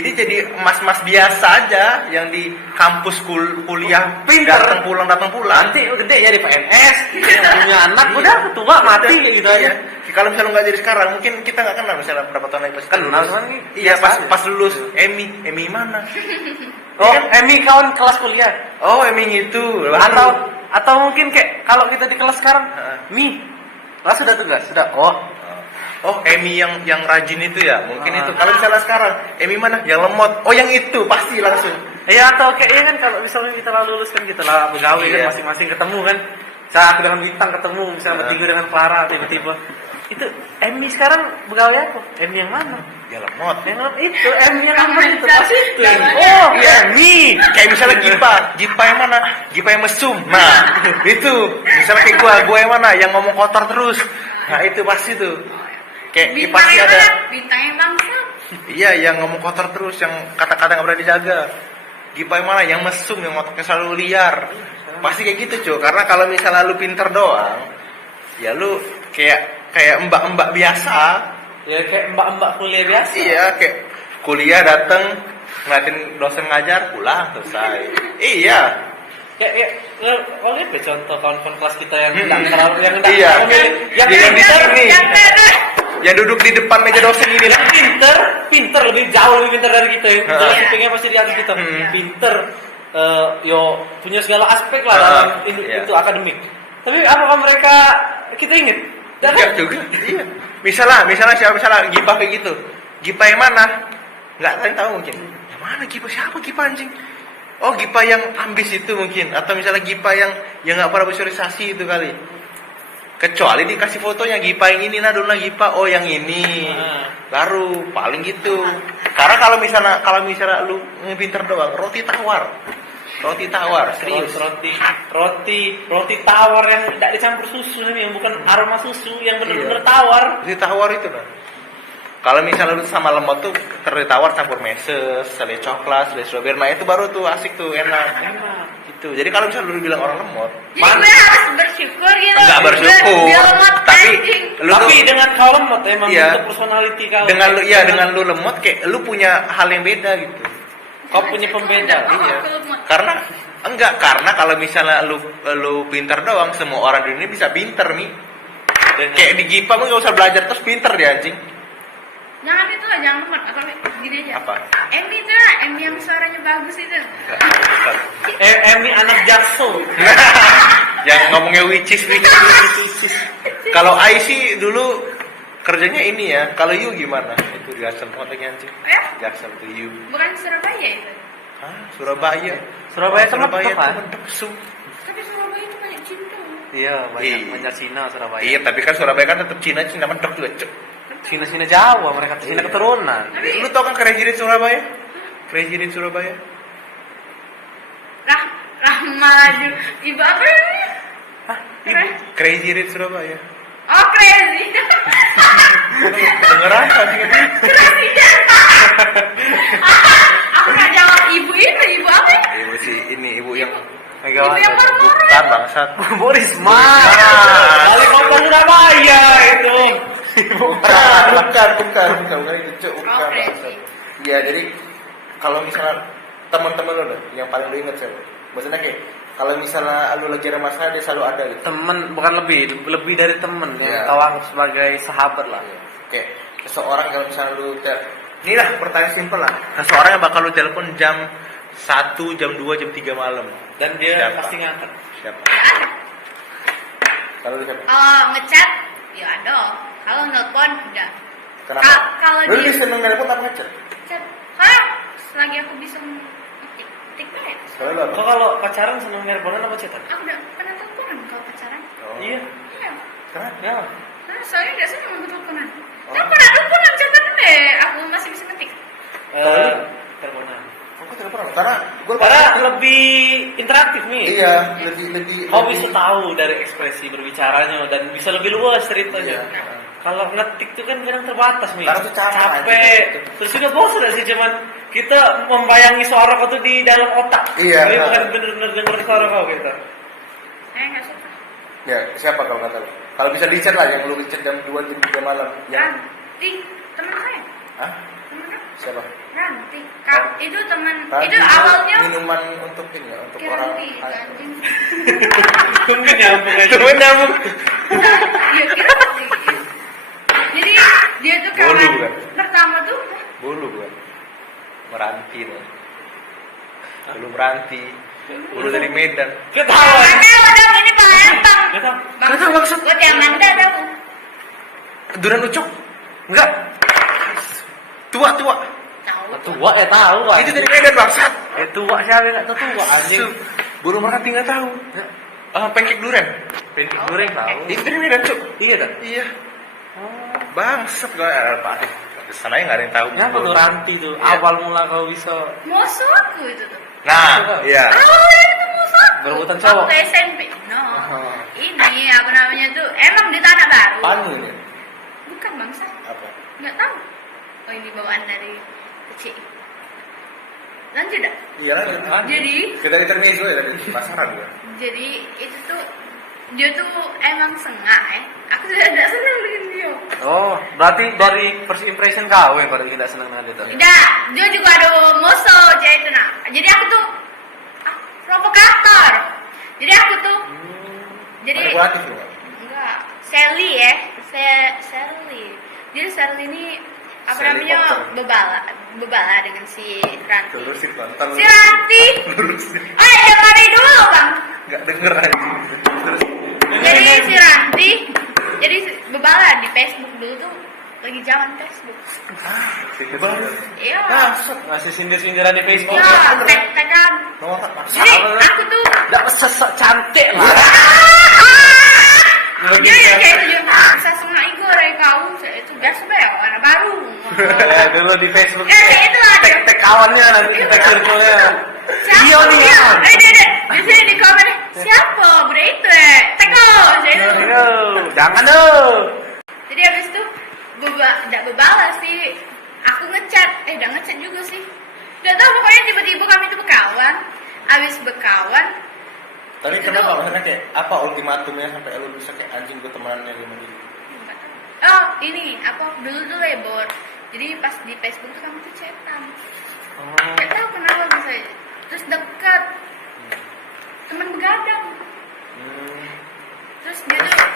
jadi mas-mas biasa aja yang di kampus kuliah Pinter. datang pulang. Nanti gede jadi PNS, punya anak udah tua mati gitu aja. Kalau misalnya nggak jadi sekarang, mungkin kita nggak kenal misalnya berapa tahun lagi pas Kenal lulus. cuman ini Iya, biasa aja. pas lulus. Emi mana? Oh, Emi kawan kelas kuliah. Oh, Emi itu. Atau mungkin kayak kalau kita di kelas sekarang, Heeh. Mi, kelas sudah tugas, sudah. Oh, Emi yang rajin itu ya, mungkin Ah. itu. Kalau misalnya sekarang, Emi mana? Yang lemot. Oh, yang itu pasti langsung. Ya atau kayaknya kan kalau misalnya kita lah lulus kan kita lah pegawai Iya. kan masing-masing ketemu kan. Saya aku dengan Bintang ketemu, misalnya bertiga dengan Clara tiba-tiba. Itu Emi sekarang pegawai aku. Emi yang mana? Ya lemot. Itu Emi yang apa itu? Yang Pasti itu. mana? Oh, Emi. Kayak misalnya Gipa yang mana? Gipa yang mesum. Nah, itu. Misalnya kayak gua yang mana? Yang ngomong kotor terus. Nah, itu pasti tuh. Kayak Bintang pasti yang ada. mana? Bintang yang bangsa. Iya, yang ngomong kotor terus, yang kata-kata nggak pernah dijaga. Gipa yang mana? Yang mesum, yang otaknya selalu liar. Pasti kayak gitu, cuy. Karena kalau misalnya lu pinter doang, ya lu kayak mbak-mbak biasa. Ya kayak mbak-mbak kuliah biasa. Iya, kayak kuliah dateng ngeliatin dosen ngajar, pulang selesai. Iya. Kayak oh lihat deh contoh kawan-kawan kelas kita yang Hmm. enggak terlalu yang enggak Iya. memilih yang Yang di pinter sini. Yang mana? Yang duduk di depan meja dosen ini lah. pinter lebih jauh lebih pinter dari kita yang jelas Iya. IPK pasti di atas kita. Hmm. Pinter yo punya segala aspek lah Ah, dalam iya. itu akademik. Tapi apakah mereka kita ingat? Enggak juga. Iya. Misalnya Gipa kayak gitu. Gipa yang mana? Enggak tahu mungkin. Yang mana Gipa? Siapa Gipa anjing? Oh, Gipa yang ambis itu mungkin, atau misalnya Gipa yang nggak pernah bersosialisasi itu kali. Kecuali dikasih fotonya Gipa yang ini, nah dulu Gipa, oh yang ini. Baru paling gitu. Karena kalau misalnya lu pinter doang, roti tawar, serius. Roti tawar yang tidak dicampur susu ini yang bukan aroma susu yang benar-benar tawar. Roti tawar itu nah. Kalau misalnya lu sama lemot tuh tawar campur meses, selai coklat, selai strawberry, nah itu baru tuh asik tuh, enak. Gitu. Jadi kalau misalnya lu bilang orang lemot, Jadi gue harus bersyukur gitu. enggak bersyukur. Dia lemot Tapi anjing. lu Tapi tuh dengan kau lemot emang Iya. bentuk personality kau. dengan lu lemot kayak lu punya hal yang beda gitu. Kau punya pembeda. Iya. Aku lemot. Karena kalau misalnya lu pintar doang, semua orang di dunia bisa pintar nih. Kayak di Gipa lu nggak usah belajar terus pintar dia anjing. Jangan itu lah, jangan lemot. Atau gini aja. Apa? Emi itu lah, Emi yang suaranya bagus itu. Emi anak Jakso. Yang ngomongnya which is. Kalau I sih dulu kerjanya ini ya. Kalau you gimana? Itu di Jaksel fotonya anjing. Ya? Jaksel tuh you. Bukan Surabaya itu. Hah? Surabaya. Surabaya Surabaya apa? tuh mendek su. Tapi Surabaya itu banyak cinta. Iya, Iya. banyak Cina Surabaya. Iya, tapi kan Surabaya kan tetap Cina mendek juga, Cuk. Cina Jawa, mereka Cina Iya. keturunan. Tapi- Lu tau kan Crazy Rich Surabaya? Crazy Rich Surabaya? Rahmalaju. Ibu apa namanya? Hah? Keren. Crazy Rich Surabaya. Oh, crazy. Denger apa sih? Crazy. Aku nggak jawab ibu itu, ibu apa? Ibu sih ini ibu yang Ibu yang marah-marah. bukan bangsat. Bu Risma. Ah. Wali kota Surabaya itu. Bukan itu, Cuk. Oh, Bukan crazy. bangsat. Iya, jadi kalau misalnya teman-teman lu deh, yang paling lu inget siapa? Maksudnya kayak kalau misalnya lu lagi ada masalah dia selalu ada gitu. Temen bukan lebih dari temen Iya. yang kau anggap sebagai sahabat lah. Kayak seseorang kalau misalnya lu ini lah pertanyaan simpel lah. Seseorang yang bakal lu telepon jam 1, jam 2, jam 3 malam. Dan dia Siapa? pasti ngangkat. Siapa? Nggak ada. Kalau lu siapa? Oh, ngechat? Ya ada. Kalau nelpon, udah. Kenapa? Kalau Lu dia- lebih seneng telepon apa ngechat? Chat. Karena selagi aku bisa ngetik baik. Kalau lu apa? Kau kalau pacaran seneng nelponan apa chatan? Aku udah pernah teleponan kalau pacaran. Oh. Iya. Iya. Kenapa? Ya. Nah, soalnya dia senang aku teleponan. Oh. Tapi pernah teleponan chatan deh. Aku masih bisa ngetik. Teleponan. Aku telepon karena gue Karena lebih interaktif nih. iya lebih Kau bisa tahu dari ekspresi berbicaranya dan bisa lebih luas ceritanya. Iya. Kalau ngetik tuh kan kadang terbatas nih. Karena tuh capek aja. Terus juga bosan gak sih cuman kita membayangi suara kau tuh di dalam otak. Iya. Tapi bukan bener-bener denger suara kau gitu. Saya nggak suka. Ya siapa kalau nggak tahu? Kalau bisa di chat lah yang lu chat jam 2, jam 3 malam. Yang Ranti, teman saya. Hah? Teman saya. Siapa? Ranti. Kak, itu teman, Tadi itu awalnya minuman untuk ini ya, untuk orang. Kiranti, anjing. Mungkin nyambung aja. Cuman nyambung. Iya, Kiranti. Jadi dia tuh Bolu, kawan bukan? pertama tuh Bulu bukan? Meranti nih. Bulu meranti. Bulu dari Medan. Ketahuan. Tahu dong ini Bang Empang. Nggak tahu. Nggak tahu maksud. Buat yang Manda tahu. Durian ucok? Enggak. Tua. Tahu. Tua tahu. Itu dari Medan bangsat. Tua siapa nggak tahu tua anjing. Bulu meranti nggak tahu. Pancake durian. Pancake goreng tahu. Itu dari Medan cuk. Iya tak? Iya. Bangsat gue apa? Kesananya nggak ada yang tahu. Kenapa tuh ranti tuh? Iya. Awal mula kau bisa Musuh aku itu tuh. Nah, iya. Awalnya itu musuh aku. Berebutan cowok? Waktu SMP. No. Oh. Ini apa namanya tuh? Emang di Tanah Baru. Panu ini. Bukan bangsa. Apa? Nggak tahu. Oh ini bawaan dari kecil. Lanjut dah. Iya lah. Jadi Kita intermezzo ya tadi pasaran ya. Jadi itu tuh dia tuh emang sengak Aku juga tidak senang dengan dia. Oh, berarti dari first impression kau yang paling tidak senang dengan dia tuh. Tidak, dia juga ada musuh cewek itu nah. Jadi aku tuh provokator. Jadi aku tuh jadi Manipulatif loh. enggak Sally ya, Sally. Jadi Sally ini apa Sally namanya Potter. bebala dengan si Ranti. Lurusin tonton. Si Ranti. Lurusin. Yang mana dulu bang? Nggak denger aja. Terus. Jadi si Ranti, jadi bebala di Facebook dulu tuh lagi zaman Facebook. Baru. Iya. Masuk. Ngasih sindir-sindiran di Facebook. Iya, tek-tekan. Norak masuk. Jadi aku tuh Enggak sesek cantik lah. dia yang kayak itu bisa senang ego dari kau itu biasa ya anak baru. Dulu di Facebook. Kayak itu lah. Tek kawannya nanti tek circle-nya. Siapa Iya nih. dia? Deh. Di sini di komen siapa? Bro itu teko. Ayo, jangan dong. Jadi habis itu tidak bebalas sih. Aku ngechat, udah ngechat juga sih. Gak tahu pokoknya tiba-tiba kami tuh berkawan. Habis berkawan, Tapi Itu kenapa tuh- maksudnya kayak apa ultimatumnya sampai lu bisa kayak anjing gue temenannya gimana gitu? oh ini apa dulu tuh labor. Jadi pas di Facebook tuh kami tuh chatan. Gak tahu kenapa bisa. Terus dekat. Teman begadang. Terus dia tuh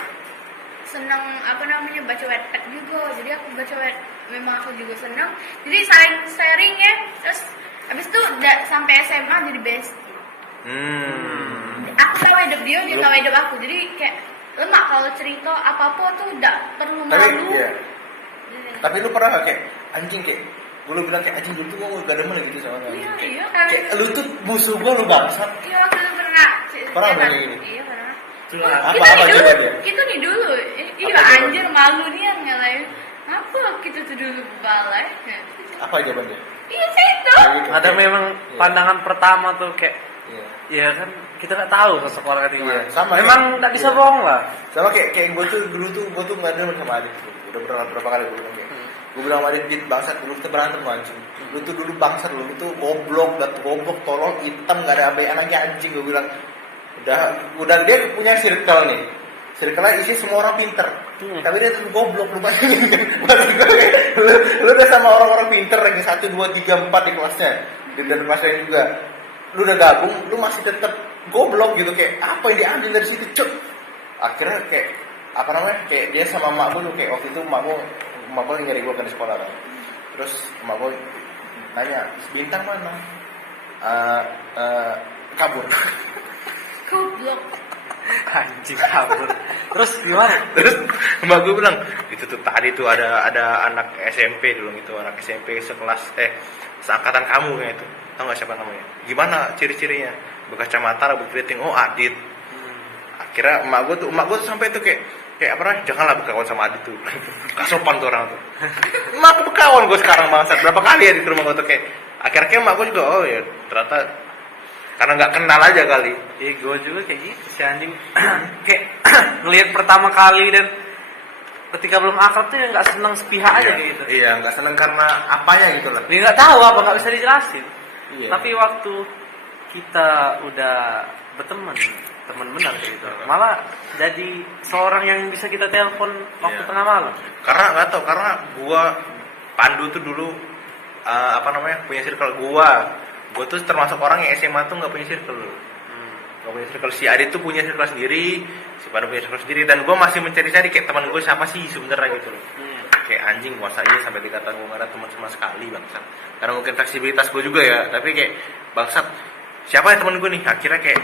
senang apa namanya baca wetpad juga. Jadi aku baca memang aku juga senang. Jadi saling sharing ya. Terus habis itu sampai SMA jadi bestie. Aku tahu hidup dia tahu hidup aku. Jadi kayak lemak kalau cerita apa-apa tuh udah perlu Tapi malu. iya. Tapi lu pernah gak kayak anjing kayak lu bilang kayak anjing dulu tuh gue gak demen gitu sama lu. Iya, iya kan. Kayak lu tuh musuh gue lu bangsat. Iya waktu itu pernah. Pernah Iya, nanya gini? Iya pernah. Apa Kita nih apa dulu, jawabannya? kita nih dulu. Iya Apa jawabannya? anjir malu nih yang ngelain. Apa kita tuh dulu balai? Apa jawabannya? Iya saya itu. Kayak gitu. Ada memang pandangan pertama tuh kayak Iya. ya kan kita nggak tahu sosok orang kayak gimana. Iya, sama. Memang nggak bisa Iya. bohong lah. Sama kayak gue tuh dulu tuh gue tuh nggak demen sama Adit. Udah berapa kali gue bilang kayak. Gue bilang sama Adit, Dit bangsat dulu kita berantem lu anjing. Lu tuh dulu bangsat lu tuh goblok, goblok tolol hitam gak ada abe anaknya anjing gue bilang. Udah dia punya circle nih. Circle-nya isi semua orang pinter. Tapi dia tuh goblok lu bayangin. Maksud gue kayak, lu udah sama orang-orang pinter ranking 1, 2, 3, 4 di kelasnya. Dan kelasnya juga. Lu udah gabung, lu masih tetap goblok gitu kayak apa yang diambil dari situ cuk. Akhirnya kayak apa namanya kayak dia sama emak gue tuh kayak waktu itu emak gue nyari gue kan di sekolah kan. Terus emak gue nanya bintang mana? Kabur. Goblok. Anjing kabur. Terus gimana? Terus emak gue bilang itu tuh tadi tuh ada anak SMP dulu gitu, anak SMP sekelas seangkatan kamu kayak itu. Tahu nggak siapa namanya? Gimana ciri-cirinya? Berkacamata, rambut keriting. Oh Adit. Akhirnya emak gue tuh sampai tuh kayak apa namanya? Janganlah berkawan sama Adit tuh. Gak sopan tuh orang tuh. Emak aku berkawan gue sekarang bangsat. Berapa kali ya di rumah gue tuh kayak akhirnya emak gue juga oh ya ternyata karena nggak kenal aja kali. Iya gue juga kayak gitu si anjing. Kayak ngelihat pertama kali dan ketika belum akrab tuh ya nggak senang sepihak aja kayak gitu. Iya nggak seneng karena apanya gitu lah. Dia nggak tahu apa nggak bisa dijelasin. Iya. Tapi waktu kita udah berteman, teman benar kayak gitu. Malah jadi seorang yang bisa kita telepon waktu Iya. tengah malam. Karena nggak tahu karena gua Pandu tuh dulu punya circle gue tuh termasuk orang yang SMA tuh nggak punya circle. Nggak punya circle. Si Adit tuh punya circle sendiri, si Pandu punya circle sendiri, dan gue masih mencari-cari kayak teman gue siapa sih sebenarnya gitu loh. Kayak anjing masa iya sampai dikatakan gue nggak ada teman sama sekali bangsat. Karena mungkin fleksibilitas gue juga ya, tapi kayak bangsat siapa ya teman gue nih. Akhirnya kayak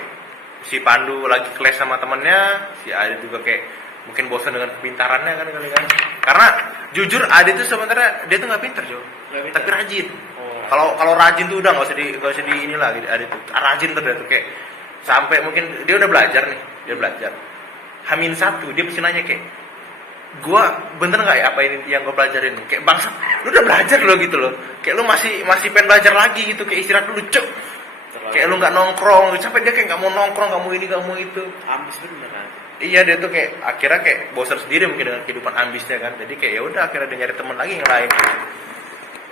si Pandu lagi kelas sama temennya, si Adit juga kayak mungkin bosan dengan kepintarannya kan kali kan. Karena jujur Adit tuh sebenarnya dia tuh nggak pintar Jo, tapi rajin. Kalau rajin tuh udah nggak usah di inilah Adit tuh rajin tuh dia tuh kayak sampai mungkin dia udah belajar nih, dia belajar. H-1 dia pasti nanya kayak gua bener nggak ya apa ini yang gue pelajarin? Kayak bangsa, lu udah belajar lo gitu loh. Kayak lu masih pengen belajar lagi gitu, kayak istirahat dulu cok. Kayak lu nggak nongkrong, sampai dia kayak nggak mau nongkrong, nggak mau ini, nggak mau itu. Ambis bener kan. Iya dia tuh kayak akhirnya kayak bosan sendiri mungkin dengan kehidupan ambisnya kan. Jadi kayak ya udah akhirnya dia nyari teman lagi yang lain.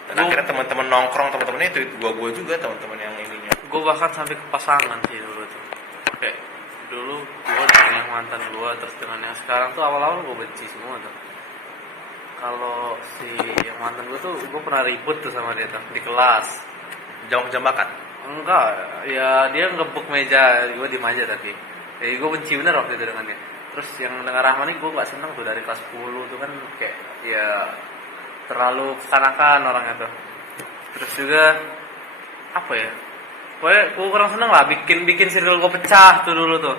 Dan akhirnya teman-teman nongkrong teman-temannya itu gua juga teman-teman yang ininya. Gue bahkan sampai ke pasangan sih dulu tuh. Kayak dulu gue dengan yang mantan gue terus dengan yang sekarang tuh awal-awal gue benci semua tuh. Kalau si yang mantan gue tuh gue pernah ribut tuh sama dia tuh di kelas. Jam bakat. Enggak, ya dia ngebuk meja, gue diem aja tapi. Jadi gue benci bener waktu itu dengan dia. Terus yang dengan Rahmani gue nggak seneng tuh dari kelas 10 tuh kan kayak ya terlalu kekanakan orangnya tuh. Terus juga apa ya? Gue kurang seneng lah bikin circle gue pecah tuh dulu tuh.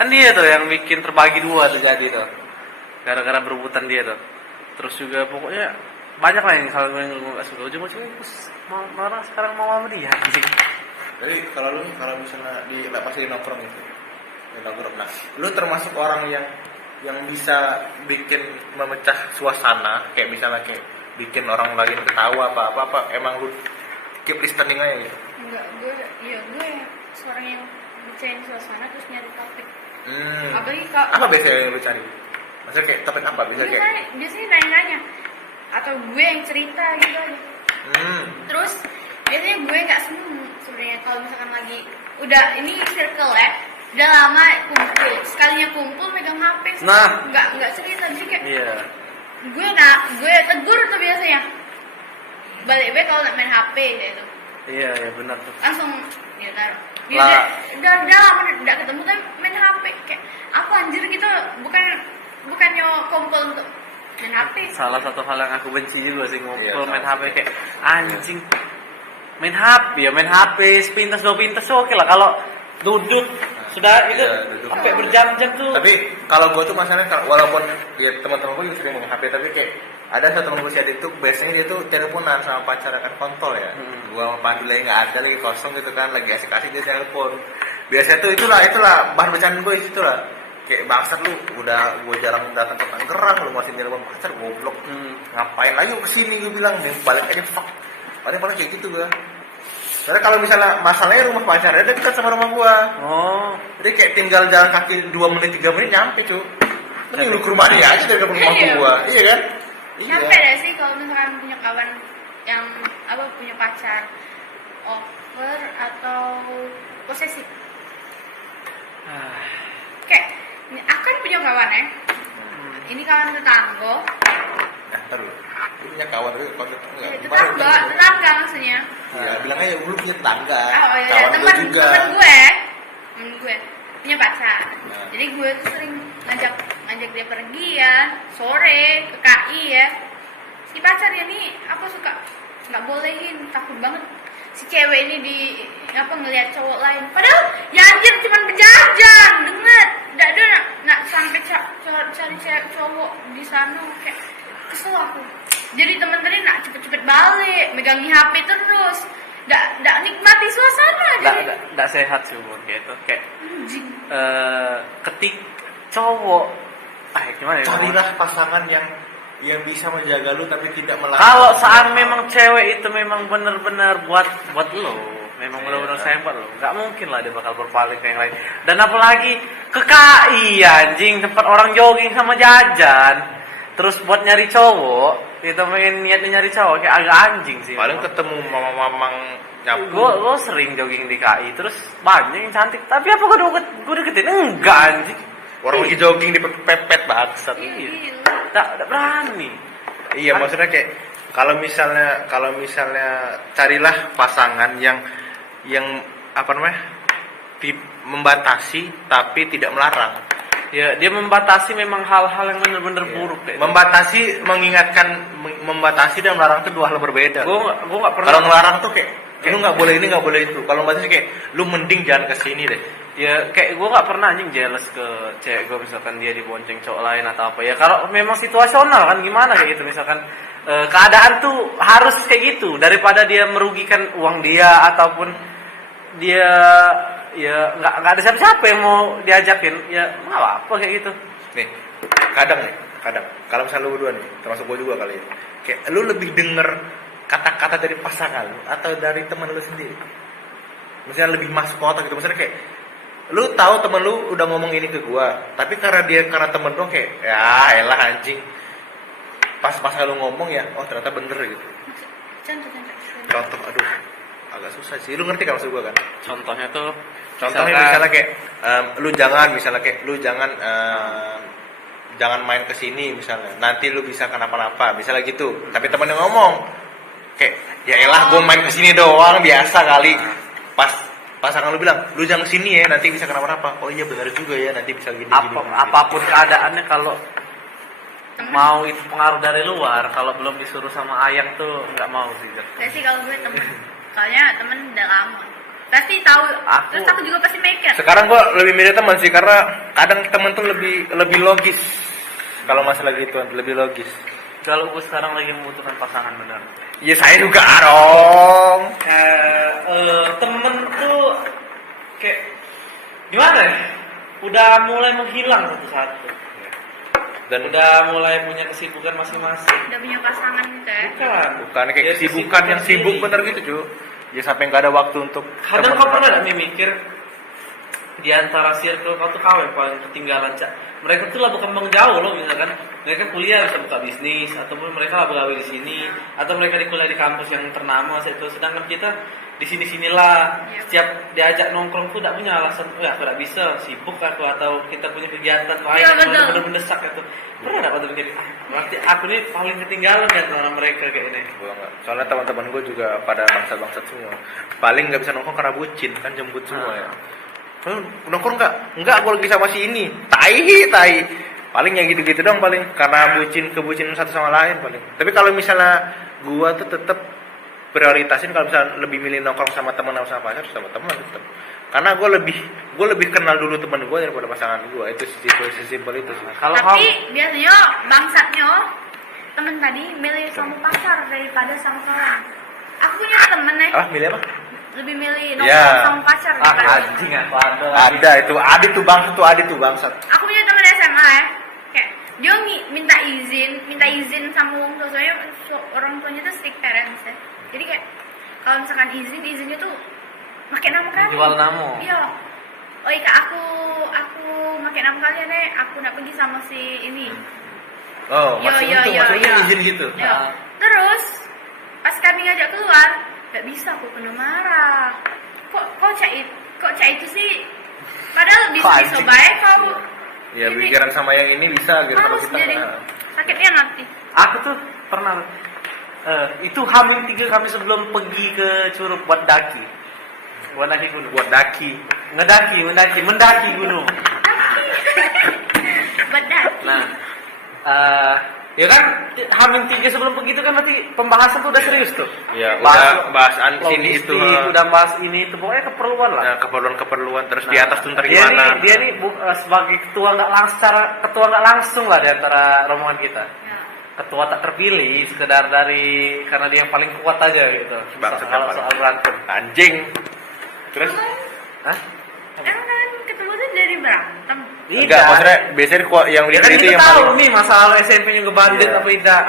Kan dia tuh yang bikin terbagi dua terjadi tuh. Gara-gara berebutan dia tuh. Terus juga pokoknya banyak lah yang kalau gue nggak suka. Ujung-ujungnya malah sekarang mau sama dia anjing. Jadi kalau misalnya pasti di nongkrong gitu. Di nongkrong. Nah, lu termasuk orang yang bisa bikin memecah suasana, kayak misalnya kayak bikin orang lain ketawa apa emang lu keep listening aja gitu. Enggak, gue seorang yang mecahin suasana terus nyari topik. Apalagi kalau Apa biasanya yang lu cari? Maksudnya kayak topik apa? biasanya nanya-nanya atau gue yang cerita gitu aja. Terus biasanya gue nggak seneng sebenarnya kalau misalkan lagi udah ini circle ya, udah lama kumpul, sekalinya kumpul megang HP, nggak cerita jadi kayak gue tegur tuh biasanya. Balik kalau main HP gitu. Iya benar tuh. Langsung ya taruh. Udah lama udah ketemu tapi main HP kayak apa anjir gitu, bukannya kumpul untuk main HP. Salah satu hal yang aku benci juga sih ngumpul main HP kayak anjing. Main HP sepintas dua pintas oke lah. Kalau duduk sudah itu sampai berjam-jam tuh. Tapi kalau gue tuh masalahnya walaupun ya teman-teman gue juga sering main HP, tapi kayak ada satu teman gue si Adit tuh biasanya dia tuh teleponan sama pacar kan kontol ya. Gue sama Pandu lagi nggak ada, lagi kosong gitu kan, lagi asik-asik dia telepon. Biasanya tuh itulah bahan bercandaan gue itulah. Kayak bangsat lu udah gue jarang datang ke Tangerang, lu masih telepon pacar goblok. Ngapain lagi kesini gue bilang, nih balik aja fuck. Paling kayak gitu gue. Karena kalau misalnya masalahnya rumah pacarnya dekat sama rumah gua. Jadi kayak tinggal jalan kaki 2 menit 3 menit nyampe, cuy. Mending lu ke rumah dia aja dari rumah gua. Iya kan? Nyampe deh sih kalau misalkan punya kawan yang punya pacar over atau posesif. Kayak akan punya kawan ya. Ini kawan tetangga. Terus lu punya kawan itu tetangga maksudnya. Iya, bilang aja lu punya tetangga. Teman gue punya pacar. Jadi gue tuh sering ngajak dia pergian sore ke KI ya. Si pacarnya nih apa suka nggak bolehin, takut banget si cewek ini ngelihat cowok lain. Padahal ya anjir cuma berjajan, dengar. Enggak ada nak sampai cari cowok di sana kayak kesel aku. Jadi temen-temen nak cepet-cepet balik, megangi HP terus. Nggak nikmati suasana. Nggak sehat sih umur gitu. Kayak ketik cowok. Gimana ya? Carilah pasangan yang bisa menjaga lu tapi tidak melanggar. Kalau saat memang cewek itu memang benar-benar buat lo, memang benar-benar sayang buat lo, nggak mungkin lah dia bakal berpaling ke yang lain. Dan apalagi ke KI anjing, tempat orang jogging sama jajan. Terus buat nyari cowok, kita pengen niatnya nyari cowok kayak agak anjing sih. Paling ketemu mamang nyapu. Gue sering jogging di KI, terus banyak yang cantik. Tapi apa gue deketin? Enggak anjing. Orang lagi jogging di pepet bangsat. Nggak berani. Iya, maksudnya kayak kalau misalnya carilah pasangan yang apa namanya? Membatasi tapi tidak melarang. Ya, dia membatasi memang hal-hal yang benar-benar buruk deh. Membatasi, membatasi dan melarang itu dua hal berbeda. Gua nggak pernah. Kalau melarang tuh kayak lu nggak boleh ini, nggak boleh itu. Kalau membatasi kayak lu mending jangan ke sini deh. Ya kayak gue nggak pernah anjing jealous ke cewek gue misalkan dia dibonceng cowok lain atau apa ya. Kalau memang situasional kan gimana kayak gitu misalkan keadaan tuh harus kayak gitu daripada dia merugikan uang dia ataupun dia ya nggak ada siapa-siapa yang mau diajakin ya nggak apa kayak gitu. Nih, kadang kalau misalnya lu berdua nih, termasuk gue juga kali ya, kayak lu lebih denger kata-kata dari pasangan lu atau dari teman lu sendiri. Misalnya lebih masuk ke otak gitu, misalnya kayak lu tahu temen lu udah ngomong ini ke gua, tapi karena temen lu kayak ya elah anjing. Pas lu ngomong ya, oh ternyata bener gitu. Contoh, aduh, agak susah sih. Lu ngerti kan maksud gua kan? Contohnya tuh Misalnya kayak lu jangan jangan main ke sini misalnya. Nanti lu bisa kenapa-napa, misalnya gitu. Tapi temen yang ngomong kayak ya elah gua main ke sini doang, biasa kali. Pas pasangan lu bilang, lu jangan sini ya, nanti bisa kenapa-napa. Oh iya benar juga ya, nanti bisa gini. Apapun keadaannya kalau mau itu pengaruh dari luar, kalau belum disuruh sama ayang tuh nggak mau sih. Saya sih kalau gue temen, soalnya temen udah lama. Pasti tahu. Terus aku juga pasti mikir. Sekarang gua lebih milih teman sih karena kadang temen tuh lebih logis. Kalau masalah gitu lebih logis. Kalau gue sekarang lagi membutuhkan pasangan benar. Iya saya juga dong. Temen tuh kayak gimana ya? Udah mulai menghilang satu-satu. Dan udah mulai punya kesibukan masing-masing. Udah punya pasangan gitu ya? Bukan kayak kesibukan yang sibuk bener gitu cuy. Ya sampai nggak ada waktu untuk. Kadang kau pernah nggak mikir di antara circle kau tuh kau yang paling ketinggalan cak. Mereka tuh lah berkembang jauh loh misalkan mereka kuliah bisa buka bisnis ataupun mereka lah begawe di sini atau mereka di kuliah di kampus yang ternama itu sedangkan kita di sinilah setiap diajak nongkrong tuh tidak punya alasan ya aku tidak bisa sibuk aku atau kita punya kegiatan lain yang benar-benar mendesak itu pernah nggak waktu mikir berarti aku nih paling ketinggalan ya antara mereka kayak ini. Gua enggak. Soalnya teman-teman gue juga pada bangsa-bangsa semua paling nggak bisa nongkrong karena bucin kan jemput semua ya. Nongkrong enggak gue lagi sama si ini tai paling yang gitu-gitu dong paling karena kebucinan satu sama lain paling. Tapi kalau misalnya gue tuh tetap prioritasin kalau misalnya lebih milih nongkrong sama teman atau sama pacar sama teman tetap karena gue lebih kenal dulu teman gue daripada pasangan gue itu simpel itu sih. Tapi biasanya bangsatnya temen tadi milih sama pacar daripada sama kawan. Aku punya temen nih. Milih apa? Lebih milih nongkrong sama pacar daripada anjing aku ada itu Adi tuh bangsat. Aku punya temen SMA ya kayak dia minta izin sama orang tua soalnya orang tuanya tuh strict parents ya jadi kayak kalau misalkan izinnya tuh pakai nama kalian jual nama iya oh iya aku pakai nama kalian nih aku nak pergi sama si ini maksudnya izin gitu terus pas kami ngajak keluar gak bisa aku kena marah kok cak itu sih padahal bisa baik kau ya pikiran sama yang ini bisa gitu kalau kita jadi sakitnya nanti aku tuh pernah itu hamil 3 kami sebelum pergi ke Curug buat daki gunung mendaki gunung nah ya kan hamil 3 sebelum pergi itu kan berarti pembahasan tuh udah serius tuh ya bahas sini itu udah bahas ini itu pokoknya keperluan lah ya, keperluan terus di atas tuh ntar gimana dia nih sebagai ketua nggak langsung lah di antara rombongan kita ketua tak terpilih sekedar karena dia yang paling kuat aja gitu soal berantem anjing terus emang kalian ketemu tuh dari berantem enggak maksudnya biasanya yang ya kan itu kita yang tahu nih masalah SMP-nya ngebandit apa tidak